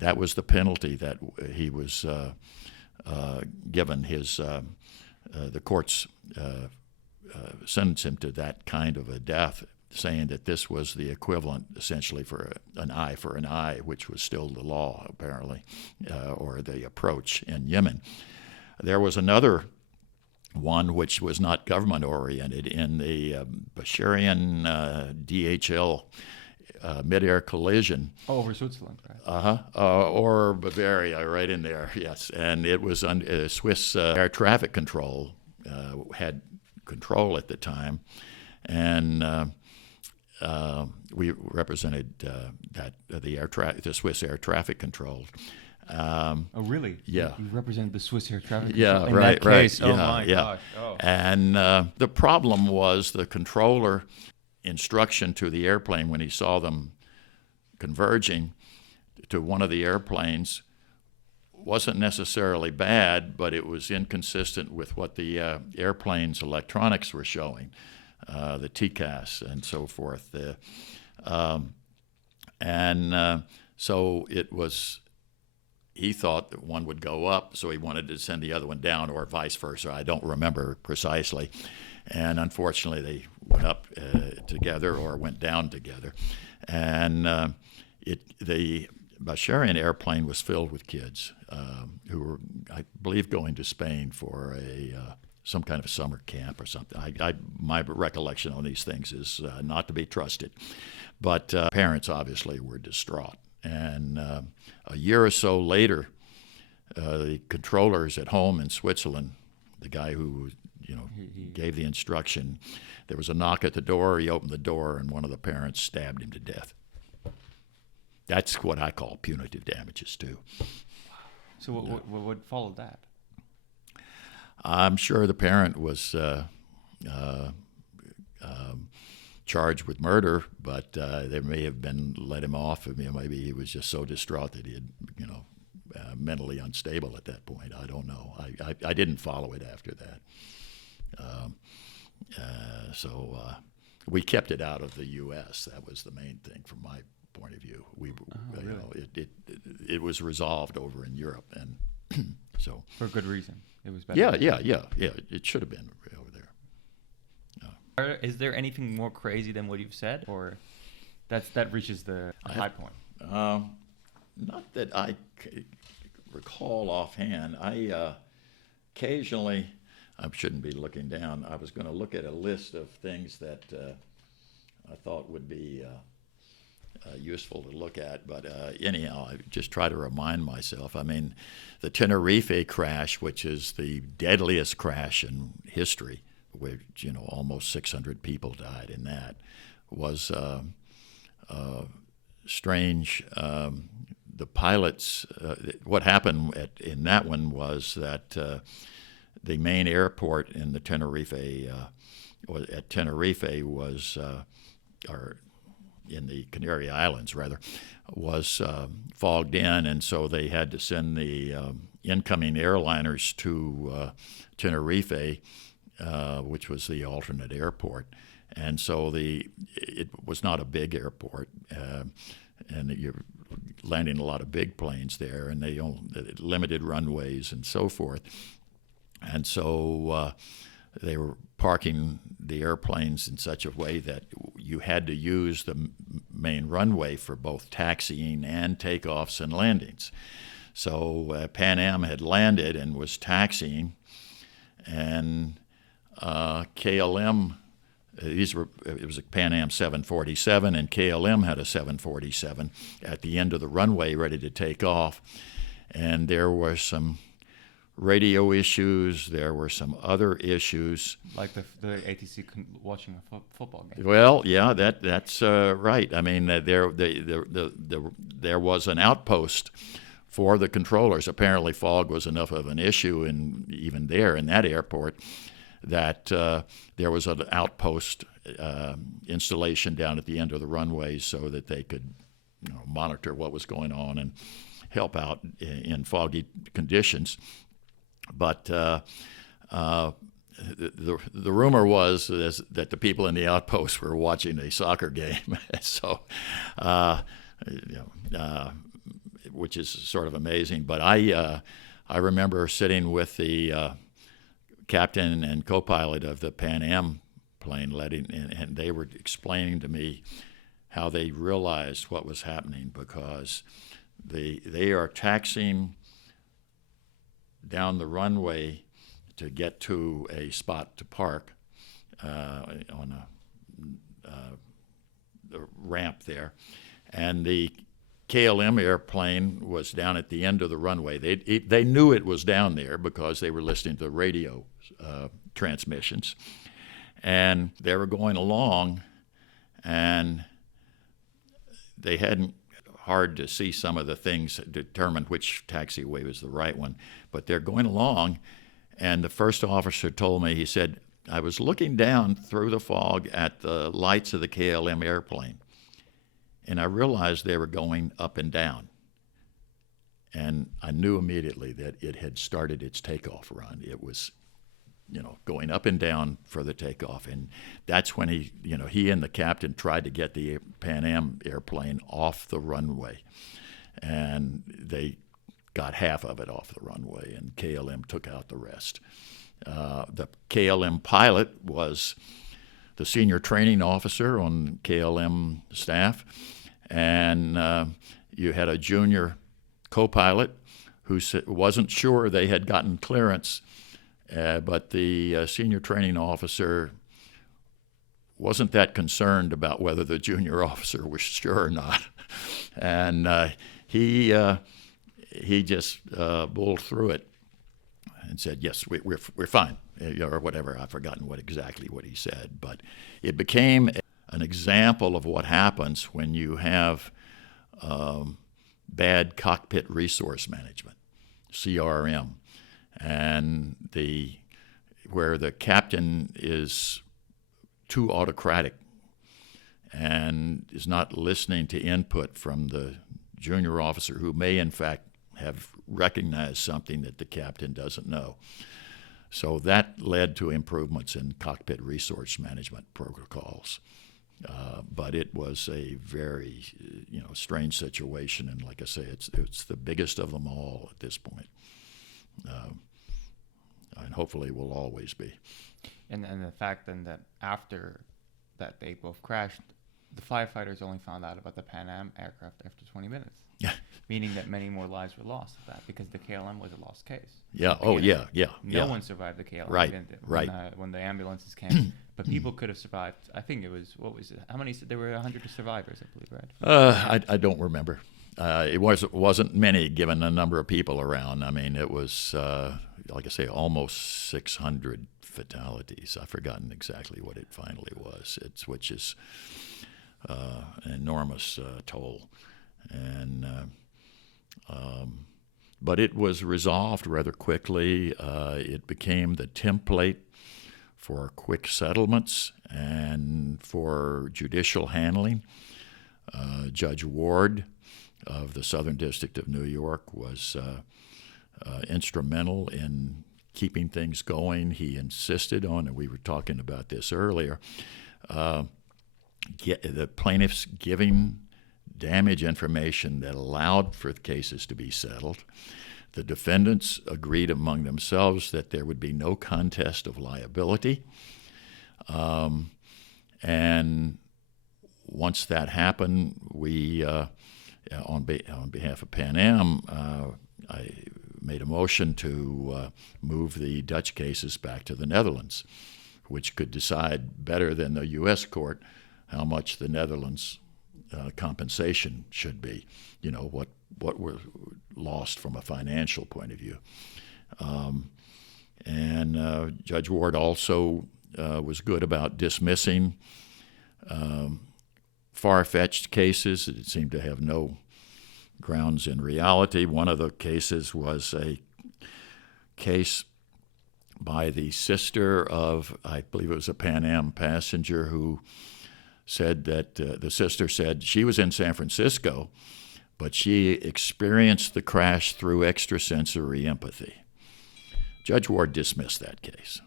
That was the penalty that he was given. The courts sentenced him to that kind of a death, saying that this was the equivalent, essentially, for an eye for an eye, which was still the law, apparently, or the approach in Yemen. There was another one which was not government-oriented in the Basharian DHL mid-air collision. Oh, over Switzerland, right? Or Bavaria, right in there, yes. And it was Swiss air traffic control had control at the time, and we represented the Swiss air traffic control. Oh, really? Yeah. You represented the Swiss air traffic control? Yeah, in right, that case? right. Oh, my gosh. Oh. And the problem was the controller instruction to the airplane when he saw them converging to one of the airplanes wasn't necessarily bad, but it was inconsistent with what the airplane's electronics were showing, the TCAS and so forth. So it was he thought that one would go up, so he wanted to send the other one down, or vice versa. I don't remember precisely. And unfortunately, they went up together or went down together. And the Basharian airplane was filled with kids who were, I believe, going to Spain for some kind of a summer camp or something. My recollection on these things is not to be trusted. But parents obviously were distraught. And a year or so later, the controllers at home in Switzerland, the guy who gave the instruction, there was a knock at the door. He opened the door, and one of the parents stabbed him to death. That's what I call punitive damages too. So what followed that? I'm sure the parent was charged with murder, but they may have been let him off. Maybe he was just so distraught that he had, mentally unstable at that point. I don't know. I didn't follow it after that. So we kept it out of the U.S. That was the main thing from my point of view. Really? It was resolved over in Europe, and so For good reason. It was better. yeah. It should have been over there. Is there anything more crazy than what you've said, or that reaches the high point? Not that I recall offhand. I occasionally, I shouldn't be looking down. I was going to look at a list of things that I thought would be useful to look at, but anyhow, I just try to remind myself. I mean, the Tenerife crash, which is the deadliest crash in history, where almost 600 people died in that, was strange. The pilots, what happened in that one was that the main airport in the Tenerife, at Tenerife was, or in the Canary Islands rather, was fogged in, and so they had to send the incoming airliners to Tenerife, which was the alternate airport. And so it was not a big airport, and you're landing a lot of big planes there, and they limited runways and so forth. And so they were parking the airplanes in such a way that you had to use the main runway for both taxiing and takeoffs and landings. So Pan Am had landed and was taxiing, and KLM, it was a Pan Am 747, and KLM had a 747 at the end of the runway ready to take off. And there were some radio issues, there were some other issues. Like the ATC watching a football game. Well, yeah, that's right. I mean, there was an outpost for the controllers. Apparently fog was enough of an issue, even there in that airport, that there was an outpost installation down at the end of the runway so that they could monitor what was going on and help out in foggy conditions. But the rumor was that the people in the outpost were watching a soccer game, so which is sort of amazing. But I remember sitting with the captain and co-pilot of the Pan Am plane, and they were explaining to me how they realized what was happening, because they are taxiing down the runway to get to a spot to park on the ramp there, and the KLM airplane was down at the end of the runway. They knew it was down there because they were listening to the radio transmissions, and they were going along, and they hadn't hard to see some of the things that determined which taxiway was the right one, but they're going along, and the first officer told me, he said, I was looking down through the fog at the lights of the KLM airplane, and I realized they were going up and down. And I knew immediately that it had started its takeoff run. It was, going up and down for the takeoff. And that's when he and the captain tried to get the Pan Am airplane off the runway. And they got half of it off the runway, and KLM took out the rest. The KLM pilot was the senior training officer on KLM staff, and you had a junior co-pilot who wasn't sure they had gotten clearance, but the senior training officer wasn't that concerned about whether the junior officer was sure or not. And he just bulled through it and said, yes, we're fine, or whatever. I've forgotten exactly what he said. But it became an example of what happens when you have bad cockpit resource management, CRM, and where the captain is too autocratic and is not listening to input from the junior officer who may in fact have recognized something that the captain doesn't know. So that led to improvements in cockpit resource management protocols. But it was a very, strange situation, and like I say, it's the biggest of them all at this point, and hopefully will always be. And the fact then that after that they both crashed, the firefighters only found out about the Pan Am aircraft after 20 minutes. Yeah. Meaning that many more lives were lost of that, because the KLM was a lost case. Yeah. Oh, yeah. No one survived the KLM. Right. When, when the ambulances came. But people could have survived. I think it was, what was it? How many? There were 100 survivors, I believe, right? I don't remember. It wasn't many given the number of people around. I mean, it was, like I say, almost 600 fatalities. I've forgotten exactly what it finally was. Which is an enormous toll. And but it was resolved rather quickly. It became the template for quick settlements and for judicial handling. Judge Ward of the Southern District of New York was instrumental in keeping things going. He insisted on, and we were talking about this earlier, the plaintiffs giving damage information that allowed for the cases to be settled. The defendants agreed among themselves that there would be no contest of liability. And once that happened, we, on behalf of Pan Am, I made a motion to move the Dutch cases back to the Netherlands, which could decide better than the U.S. court how much the Netherlands compensation should be, what were lost from a financial point of view. And Judge Ward also was good about dismissing far-fetched cases that seemed to have no grounds in reality. One of the cases was a case by the sister of, I believe it was a Pan Am passenger, who said that the sister said she was in San Francisco, but she experienced the crash through extrasensory empathy. Judge Ward dismissed that case.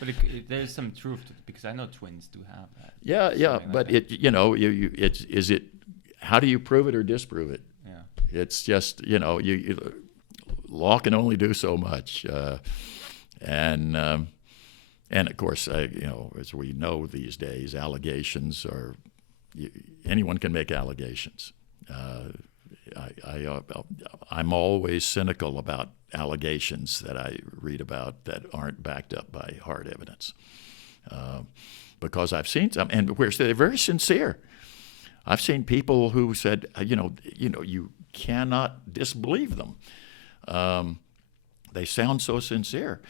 But there's some truth to it, because I know twins do have that. Yeah, but that. Is it? How do you prove it or disprove it? Yeah. It's just law can only do so much, and of course, as we know these days, allegations are anyone can make allegations. I'm always cynical about allegations that I read about that aren't backed up by hard evidence, because I've seen some, and where they're very sincere. I've seen people who said, you cannot disbelieve them. They sound so sincere,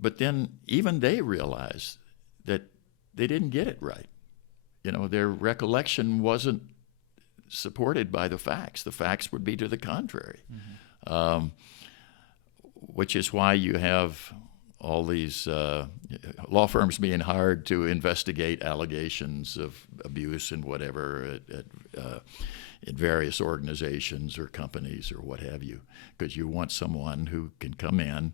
but then even they realize that they didn't get it right. Their recollection wasn't supported by the facts. The facts would be to the contrary, which is why you have all these law firms being hired to investigate allegations of abuse and whatever at various organizations or companies or what have you, because you want someone who can come in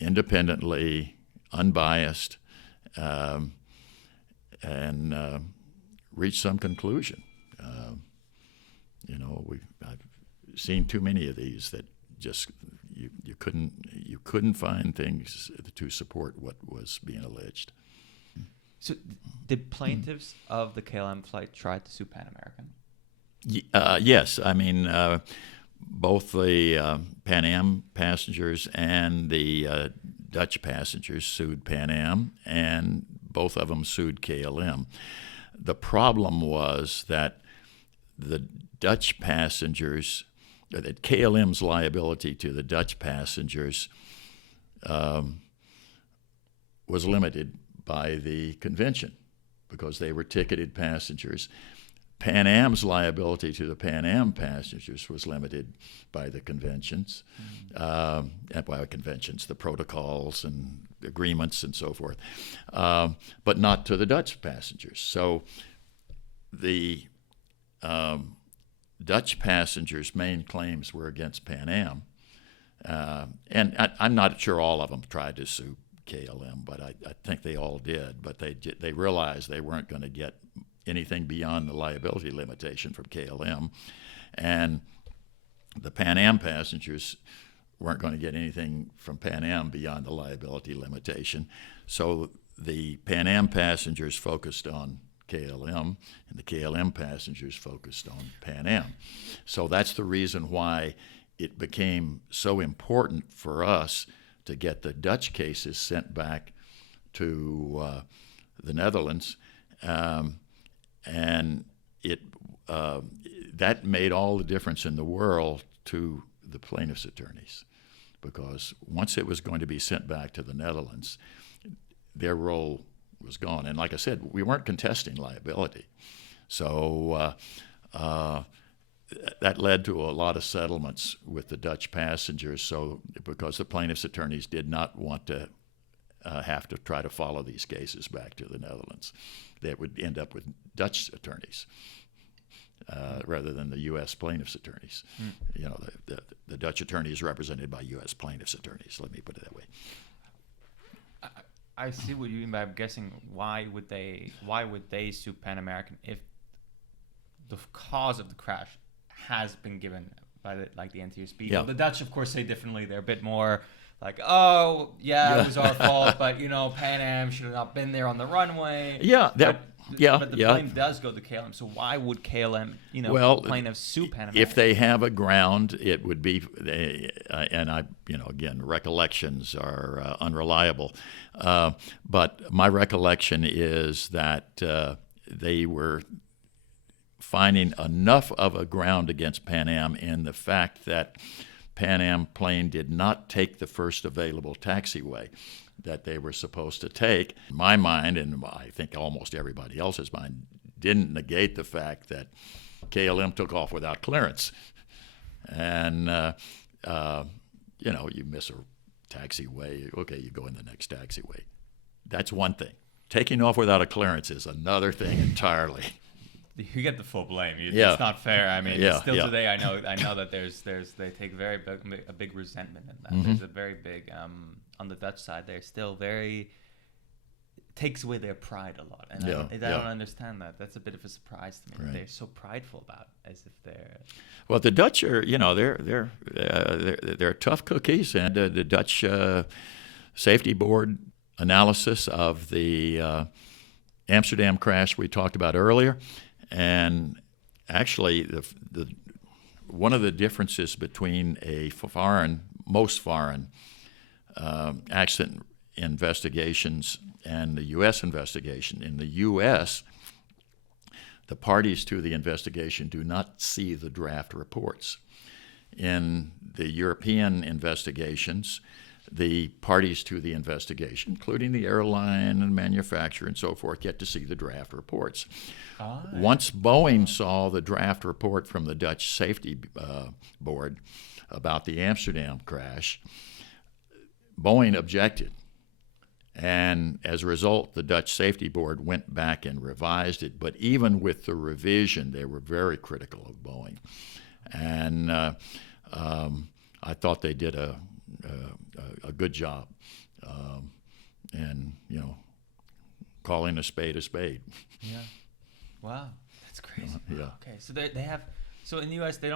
independently, unbiased, and reach some conclusion. seen too many of these that just you couldn't find things to support what was being alleged. So did plaintiffs of the KLM flight try to sue Pan American? Yes, I mean both the Pan Am passengers and the Dutch passengers sued Pan Am, and both of them sued KLM. The problem was that the Dutch passengers, that KLM's liability to the Dutch passengers was limited by the convention because they were ticketed passengers. Pan Am's liability to the Pan Am passengers was limited by the conventions, and by the conventions, the protocols and agreements and so forth, but not to the Dutch passengers. So the Dutch passengers' main claims were against Pan Am, and I'm not sure all of them tried to sue KLM, but I think they all did. But they realized they weren't going to get anything beyond the liability limitation from KLM, and the Pan Am passengers weren't going to get anything from Pan Am beyond the liability limitation. So the Pan Am passengers focused on KLM, and the KLM passengers focused on Pan Am. So that's the reason why it became so important for us to get the Dutch cases sent back to the Netherlands, and that made all the difference in the world to the plaintiffs' attorneys, because once it was going to be sent back to the Netherlands, their role was gone. And like I said, we weren't contesting liability. So that led to a lot of settlements with the Dutch passengers, so because the plaintiffs' attorneys did not want to have to try to follow these cases back to the Netherlands. They would end up with Dutch attorneys rather than the U.S. plaintiffs' attorneys. You know, the Dutch attorney is represented by U.S. plaintiffs' attorneys. Let me put it that way. I see what you mean, but I'm guessing why would they sue Pan American if the cause of the crash has been given by the NTSB? Yeah. The Dutch, of course, say differently. They're a bit more like, oh, yeah, it was our fault, but, Pan Am should have not been there on the runway. Yeah, but the plane does go to KLM, so why would KLM, plaintiffs sue Pan Am? If they have a ground, it would be, and again, recollections are unreliable, but my recollection is that they were finding enough of a ground against Pan Am in the fact that Pan Am plane did not take the first available taxiway that they were supposed to take. In my mind, and I think almost everybody else's mind, didn't negate the fact that KLM took off without clearance. And, you miss a taxiway, okay, you go in the next taxiway. That's one thing. Taking off without a clearance is another thing entirely. You get the full blame. Yeah. It's not fair. I mean, Yeah, still yeah. today, I know that they take a big resentment in that. Mm-hmm. There's a very big on the Dutch side. They're still very takes away their pride a lot, and I don't understand that. That's a bit of a surprise to me. Right. They're so prideful about it, as if they're. Well, the Dutch are, they're tough cookies, and the Dutch safety board analysis of the Amsterdam crash we talked about earlier. And actually, the one of the differences between most foreign accident investigations and the U.S. investigation, in the U.S., the parties to the investigation do not see the draft reports. In the European investigations, the parties to the investigation, including the airline and manufacturer and so forth, get to see the draft reports. Once Boeing saw the draft report from the Dutch Safety Board about the Amsterdam crash, Boeing objected. And as a result, the Dutch Safety Board went back and revised it. But even with the revision, they were very critical of Boeing. And I thought they did a good job, and calling a spade a spade. Yeah. Wow, that's crazy. Yeah. Okay, so they have. So in the U.S., they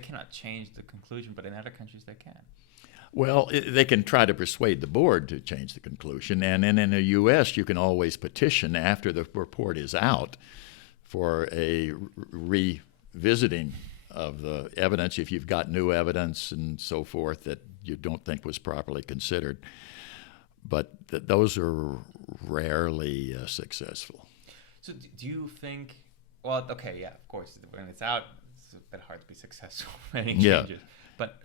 cannot change the conclusion, but in other countries they can. Well, they can try to persuade the board to change the conclusion, and then in the U.S. you can always petition after the report is out for a revisiting of the evidence if you've got new evidence and so forth that you don't think was properly considered. But those are rarely successful. So do you think, well, okay, yeah, of course, when it's out, it's a bit hard to be successful for any changes. Yeah. But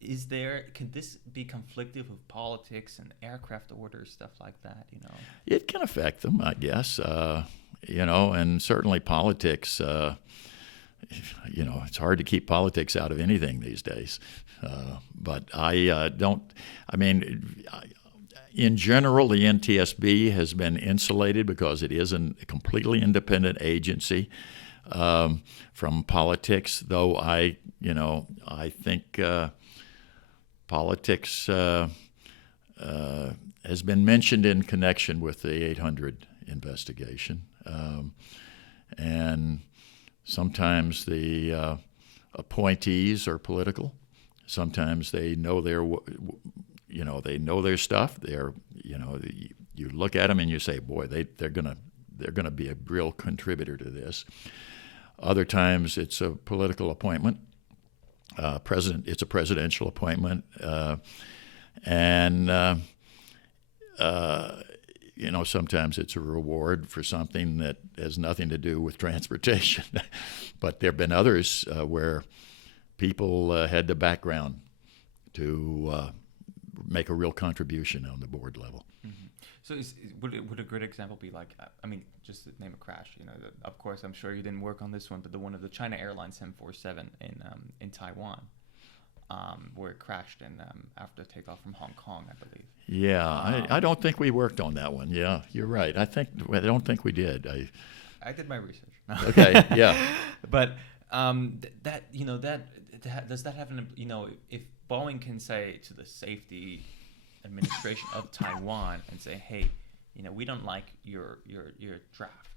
can this be conflictive with politics and aircraft orders, stuff like that, you know? It can affect them, I guess, and certainly politics, it's hard to keep politics out of anything these days. But in general, the NTSB has been insulated because it is a completely independent agency from politics, though I think politics has been mentioned in connection with the 800 investigation. And sometimes the appointees are political. Sometimes they know their stuff. You look at them and you say, boy, they're gonna be a real contributor to this. Other times it's a political appointment. It's a presidential appointment, sometimes it's a reward for something that has nothing to do with transportation. But there have been others where people had the background to make a real contribution on the board level. Mm-hmm. So would a great example be like, just to name a crash, of course, I'm sure you didn't work on this one, but the one of the China Airlines 747 in Taiwan, where it crashed after takeoff from Hong Kong, I believe. Yeah, I don't think we worked on that one. Yeah, you're right. I don't think we did. I did my research. Okay, yeah. But does that have if Boeing can say to the safety administration of Taiwan and say, hey, we don't like your draft,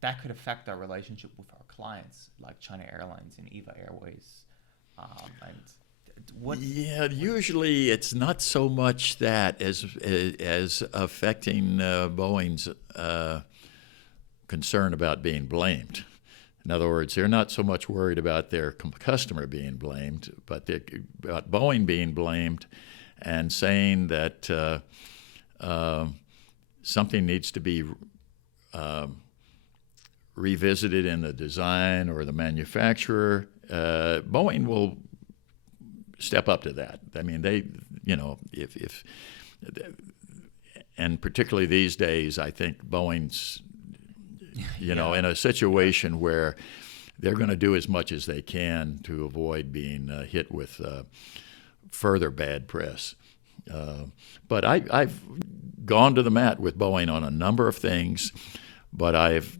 that could affect our relationship with our clients like China Airlines and EVA Airways. Yeah, usually it's not so much that as affecting Boeing's concern about being blamed. In other words, they're not so much worried about their customer being blamed, but about Boeing being blamed and saying that something needs to be revisited in the design or the manufacturer. Boeing will step up to that. I mean, and particularly these days, I think Boeing's, in a situation where they're going to do as much as they can to avoid being hit with further bad press. But I've gone to the mat with Boeing on a number of things, but I've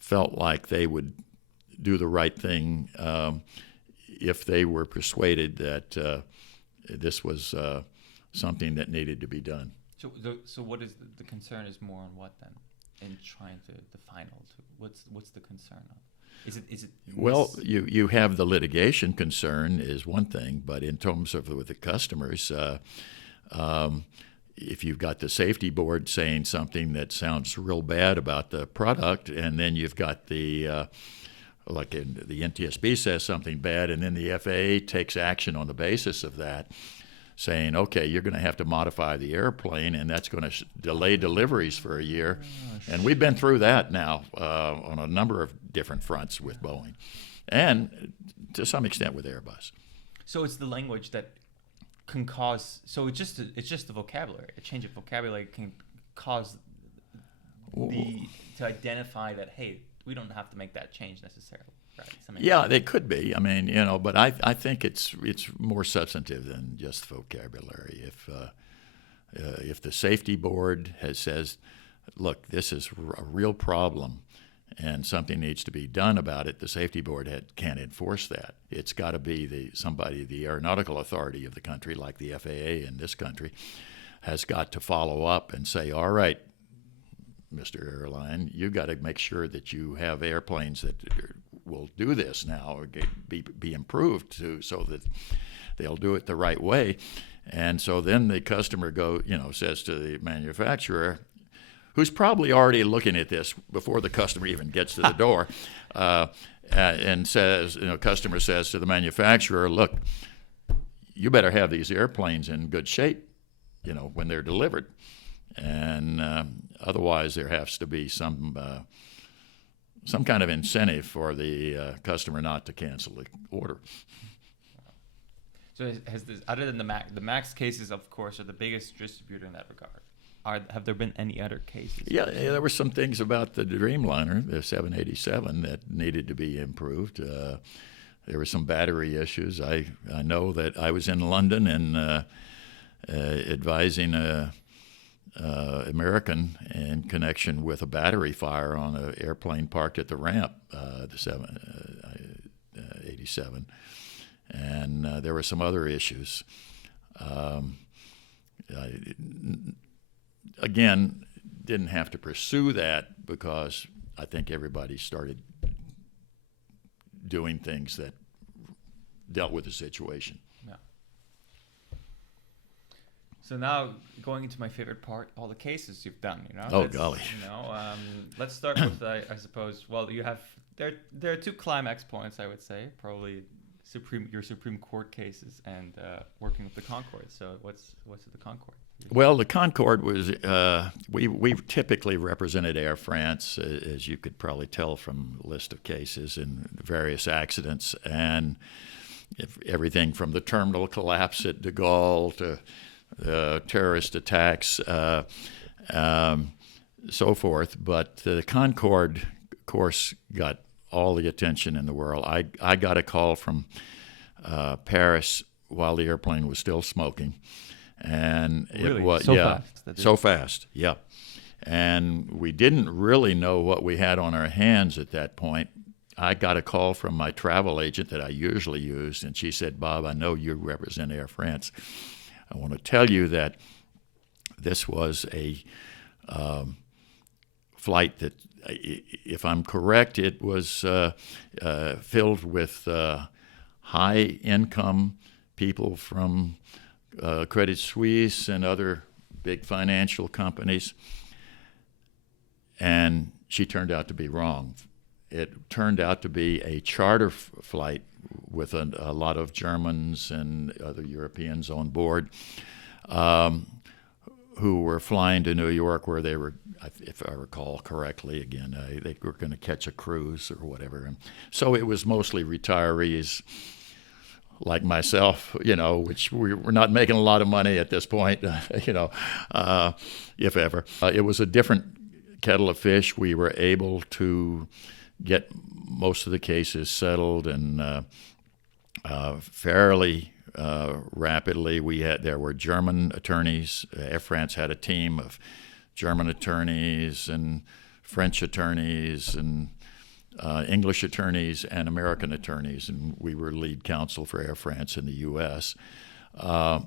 felt like they would do the right thing if they were persuaded that this was something that needed to be done. So what is the concern is more on what then? In trying to the final, what's the concern of? Is it? Well, you have the litigation concern is one thing, but in terms of with the customers, if you've got the safety board saying something that sounds real bad about the product, and then you've got the the NTSB says something bad, and then the FAA takes action on the basis of that, saying, okay, you're going to have to modify the airplane, and that's going to delay deliveries for a year. And we've been through that now on a number of different fronts with Boeing, and to some extent with Airbus. So it's the language that can cause. So it's just the vocabulary. A change of vocabulary can cause to identify that, hey, we don't have to make that change necessarily. Right? Yeah, they could be. I mean, but I think it's more substantive than just vocabulary. If the safety board says, look, this is a real problem and something needs to be done about it, the safety board can't enforce that. It's got to be the aeronautical authority of the country, like the FAA in this country, has got to follow up and say, all right, Mr. Airline, you got to make sure that you have airplanes that will do this now or be improved so that they'll do it the right way. And so then the customer says to the manufacturer, who's probably already looking at this before the customer even gets to the door, and says, customer says to the manufacturer, look, you better have these airplanes in good shape, when they're delivered. And otherwise there has to be some kind of incentive for the customer not to cancel the order. So has this, other than the MAX cases, of course, are the biggest distributor in that regard. Have there been any other cases? Yeah, there were some things about the Dreamliner, the 787, that needed to be improved. There were some battery issues. I know that I was in London and advising American in connection with a battery fire on an airplane parked at the ramp, the 787. And there were some other issues. Again, didn't have to pursue that because I think everybody started doing things that dealt with the situation. Yeah. So now going into my favorite part, all the cases you've done. Oh golly. Let's start with I suppose. Well, you have there are two climax points, I would say, probably your Supreme Court cases and working with the Concorde. So what's the Concorde? Well, the Concorde was, we've typically represented Air France, as you could probably tell from the list of cases and various accidents, and everything from the terminal collapse at de Gaulle to terrorist attacks, so forth. But the Concorde, of course, got all the attention in the world. I got a call from Paris while the airplane was still smoking. And really? It was so fast, yeah. And we didn't really know what we had on our hands at that point. I got a call from my travel agent that I usually use, and she said, "Bob, I know you represent Air France. I want to tell you that this was a flight that, if I'm correct, it was filled with high-income people from Credit Suisse and other big financial companies." And she turned out to be wrong. It turned out to be a charter flight with a lot of Germans and other Europeans on board, who were flying to New York, where they were, if I recall correctly, again, they were going to catch a cruise or whatever. And so it was mostly retirees like myself, which we're not making a lot of money at this point, if ever. It was a different kettle of fish. We were able to get most of the cases settled and fairly rapidly. There were German attorneys. Air France had a team of German attorneys and French attorneys and English attorneys and American attorneys, and we were lead counsel for Air France in the U.S. I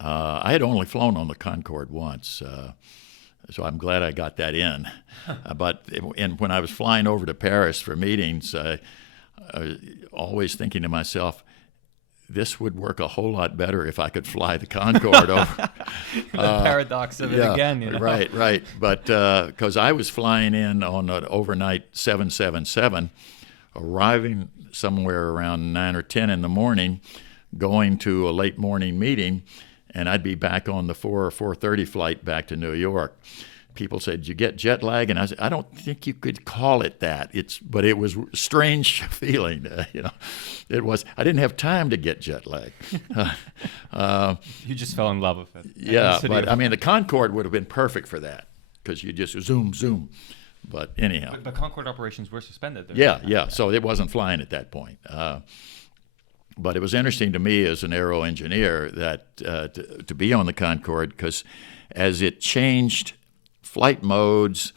had only flown on the Concorde once, so I'm glad I got that in. But when I was flying over to Paris for meetings, I was always thinking to myself, this would work a whole lot better if I could fly the Concorde over. The paradox of it again. Right. But because I was flying in on an overnight 777, arriving somewhere around 9 or 10 in the morning, going to a late morning meeting, and I'd be back on the 4 or 4:30 flight back to New York. People said, "Did you get jet lag?" And I said, "I don't think you could call it that." But it was a strange feeling, It was. I didn't have time to get jet lag. You just fell in love with it. Yeah, but I mean, the Concorde would have been perfect for that because you just zoom. But anyhow. But Concorde operations were suspended. Yeah. So it wasn't flying at that point. But it was interesting to me as an aero engineer that to be on the Concorde, because as it changed flight modes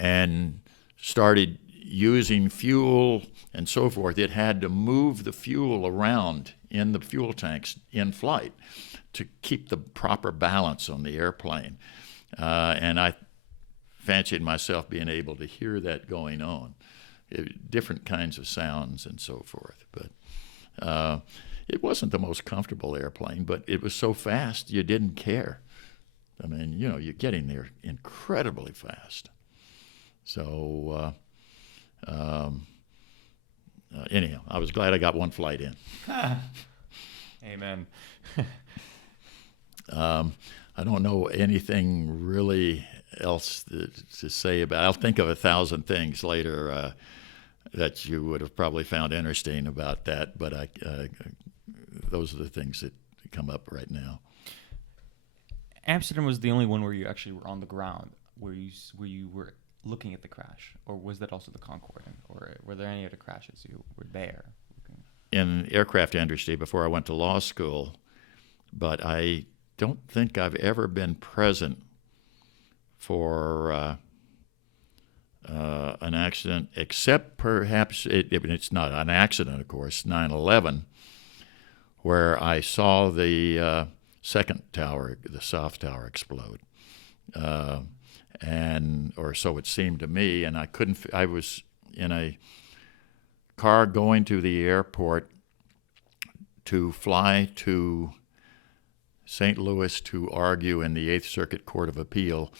and started using fuel and so forth, it had to move the fuel around in the fuel tanks in flight to keep the proper balance on the airplane. And I fancied myself being able to hear that going on, different kinds of sounds and so forth. But it wasn't the most comfortable airplane, but it was so fast you didn't care. I mean, you know, you're getting there incredibly fast. So anyhow, I was glad I got one flight in. Amen. I don't know anything really else to say about it. I'll think of 1,000 things later that you would have probably found interesting about that, but those are the things that come up right now. Amsterdam was the only one where you actually were on the ground, where you were looking at the crash, or was that also the Concorde, or were there any other crashes you were there? In aircraft industry before I went to law school, but I don't think I've ever been present for an accident, except perhaps it's not an accident, of course, 9/11, where I saw the second tower, the South Tower, explode, or so it seemed to me, and I was in a car going to the airport to fly to St. Louis to argue in the Eighth Circuit Court of Appeal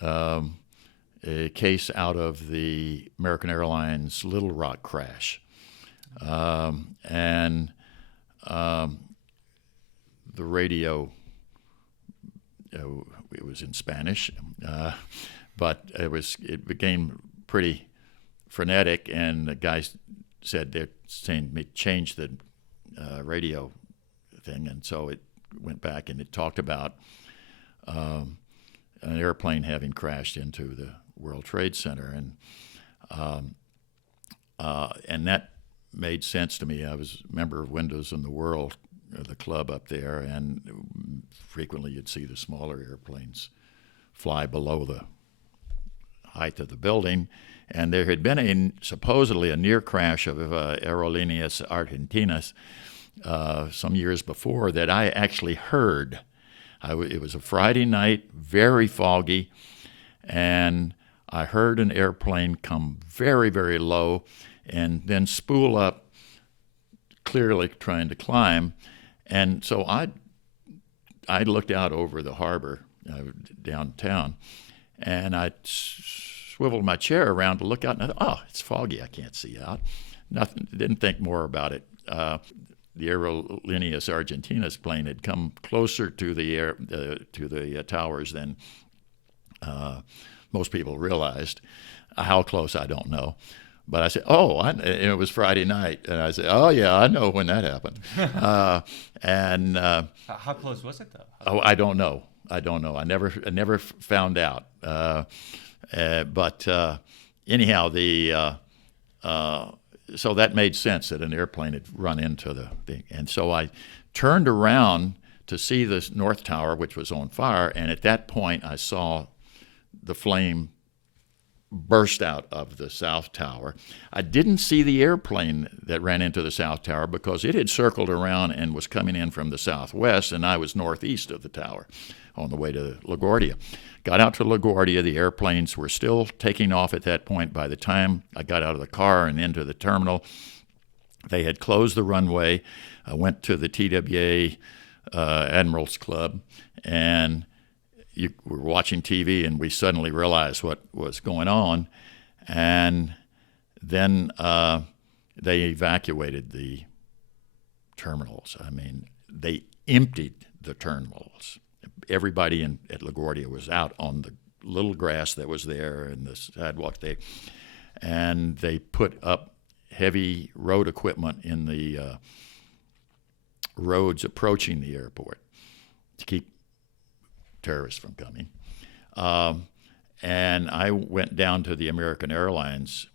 a case out of the American Airlines Little Rock crash. And the radio, it was in Spanish, but it became pretty frenetic, and the guys said they're saying me change the radio thing, and so it went back and it talked about an airplane having crashed into the World Trade Center, and that made sense to me. I was a member of Windows in the World, the club up there, and frequently you'd see the smaller airplanes fly below the height of the building. And there had been supposedly a near crash of Aerolineas Argentinas some years before that I actually heard. It was a Friday night, very foggy, and I heard an airplane come very, very low and then spool up, clearly trying to climb. And so I looked out over the harbor downtown, and I swiveled my chair around to look out, and I thought, oh, it's foggy, I can't see out. Nothing, didn't think more about it. The Aerolineas Argentinas plane had come closer to the towers than most people realized. How close, I don't know. But I said, it was Friday night. And I said, oh, yeah, I know when that happened. How close was it, though? I don't know. I never found out. But anyhow, so that made sense that an airplane had run into the thing. And so I turned around to see the North Tower, which was on fire. And at that point, I saw the flame burst out of the South Tower. I didn't see the airplane that ran into the South Tower because it had circled around and was coming in from the southwest, and I was northeast of the tower on the way to LaGuardia. Got out to LaGuardia. The airplanes were still taking off at that point. By the time I got out of the car and into the terminal, they had closed the runway. I went to the TWA Admirals Club, and we were watching TV, and we suddenly realized what was going on. And then they evacuated the terminals. I mean, they emptied the terminals. Everybody at LaGuardia was out on the little grass that was there and the sidewalk there. And they put up heavy road equipment in the roads approaching the airport to keep terrorists from coming. And I went down to the American Airlines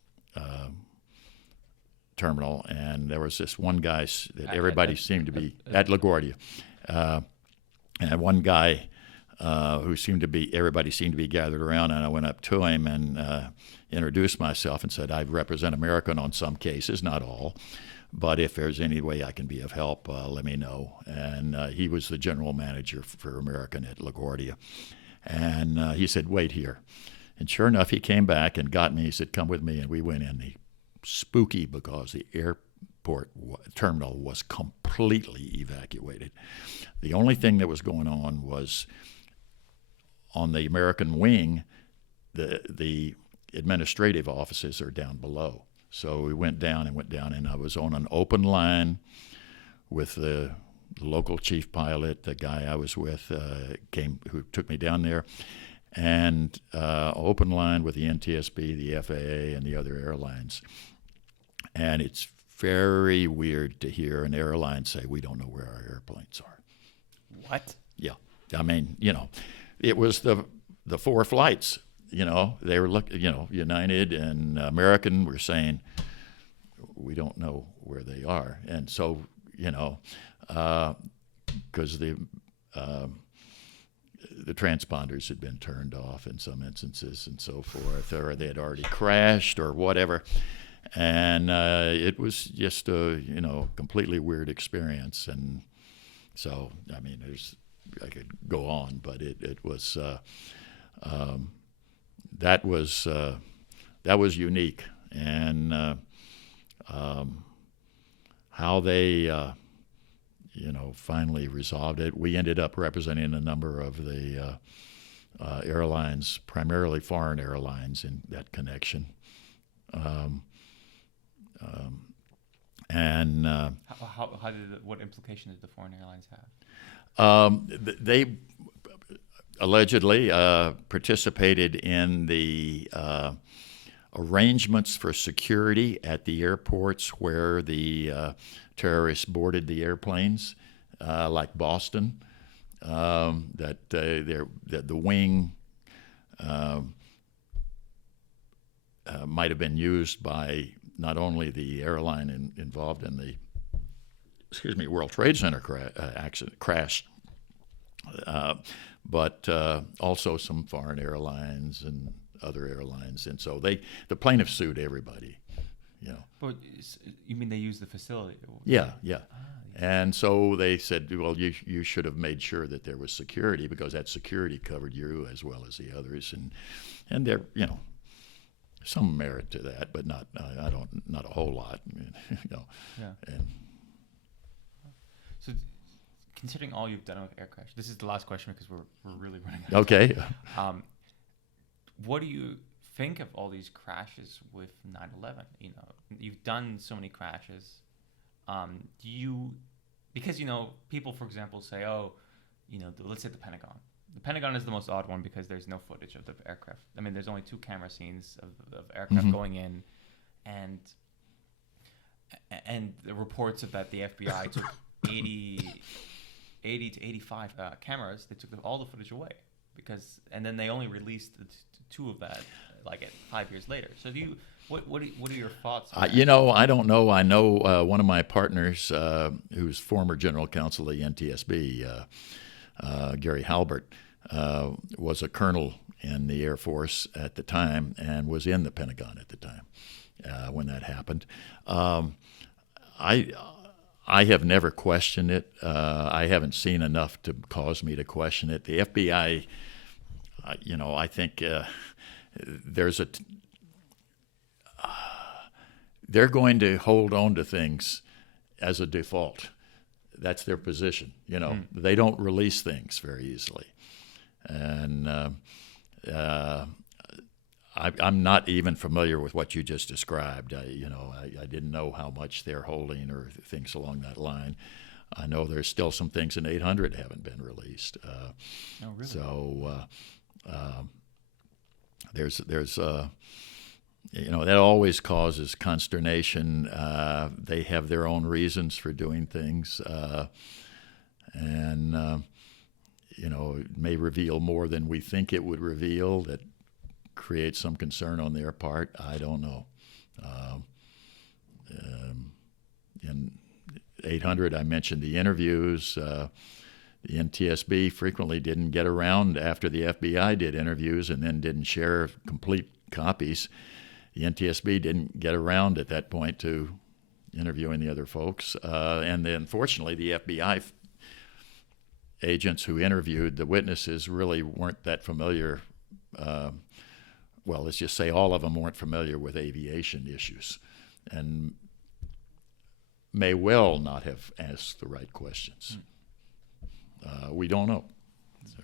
terminal, and there was this one guy that everybody seemed to be at LaGuardia. And one guy who everybody seemed to be gathered around, and I went up to him and introduced myself and said, I represent American on some cases, not all, but if there's any way I can be of help, let me know. And he was the general manager for American at LaGuardia. And he said, wait here. And sure enough, he came back and got me. He said, "Come with me," and we went in. Spooky, because the airport terminal was completely evacuated. The only thing that was going on was on the American wing, the administrative offices are down below. So we went down, and I was on an open line with the local chief pilot. The guy I was with who took me down there, and open line with the NTSB, the FAA, and the other airlines. And it's very weird to hear an airline say, "We don't know where our airplanes are." What? Yeah. I mean, it was the 4 flights. They were United and American were saying, "We don't know where they are." And so, because the transponders had been turned off in some instances and so forth, or they had already crashed or whatever. And it was just a, completely weird experience. And so, I mean, I could go on, but it was, that was unique. And how they, finally resolved it. We ended up representing a number of the airlines, primarily foreign airlines, in that connection. What implication did the foreign airlines have? They allegedly participated in the arrangements for security at the airports where the terrorists boarded the airplanes, like Boston. That the wing might have been used by not only the airline involved in the World Trade Center crash, but also some foreign airlines and other airlines. And so the plaintiffs sued everybody. But you mean they used the facility? Yeah. And so they said, well, you should have made sure that there was security, because that security covered you as well as the others. And there, some merit to that, but not a whole lot. Yeah. And so, considering all you've done with air crash, this is the last question because we're really running out. Okay. What do you think of all these crashes with 9/11? You've done so many crashes. Because people, for example, say, let's say the Pentagon. The Pentagon is the most odd one because there's no footage of the aircraft. I mean, there's only 2 camera scenes of aircraft going in, and the reports of that the FBI took 80 to 85 cameras. They took all the footage away and then they only released the 2 of that 5 years later. So what are your thoughts on that? I don't know. I know one of my partners, who's former general counsel of the NTSB, Gary Halbert, was a colonel in the Air Force at the time and was in the Pentagon at the time when that happened. I have never questioned it. I haven't seen enough to cause me to question it. The FBI, I think they're going to hold on to things as a default. That's their position. They don't release things very easily. And I'm not even familiar with what you just described. I didn't know how much they're holding or things along that line. I know there's still some things in 800 haven't been released. Oh, really? So there's that always causes consternation. They have their own reasons for doing things, and it may reveal more than we think it would reveal. That creates some concern on their part. I don't know. In 800, I mentioned the interviews. The NTSB frequently didn't get around after the FBI did interviews and then didn't share complete copies. The NTSB didn't get around at that point to interviewing the other folks. And then, unfortunately, the FBI agents who interviewed the witnesses really weren't that familiar well, let's just say all of them weren't familiar with aviation issues and may well not have asked the right questions. We don't know. So.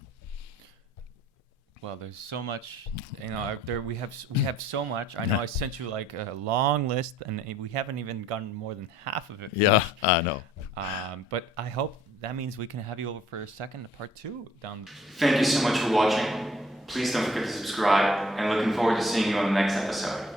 Well, there's so much, we have so much. I know I sent you like a long list, and we haven't even gotten more than half of it. Yeah, I know. But I hope that means we can have you over for a part 2 down. Thank you so much for watching. Please don't forget to subscribe, and looking forward to seeing you on the next episode.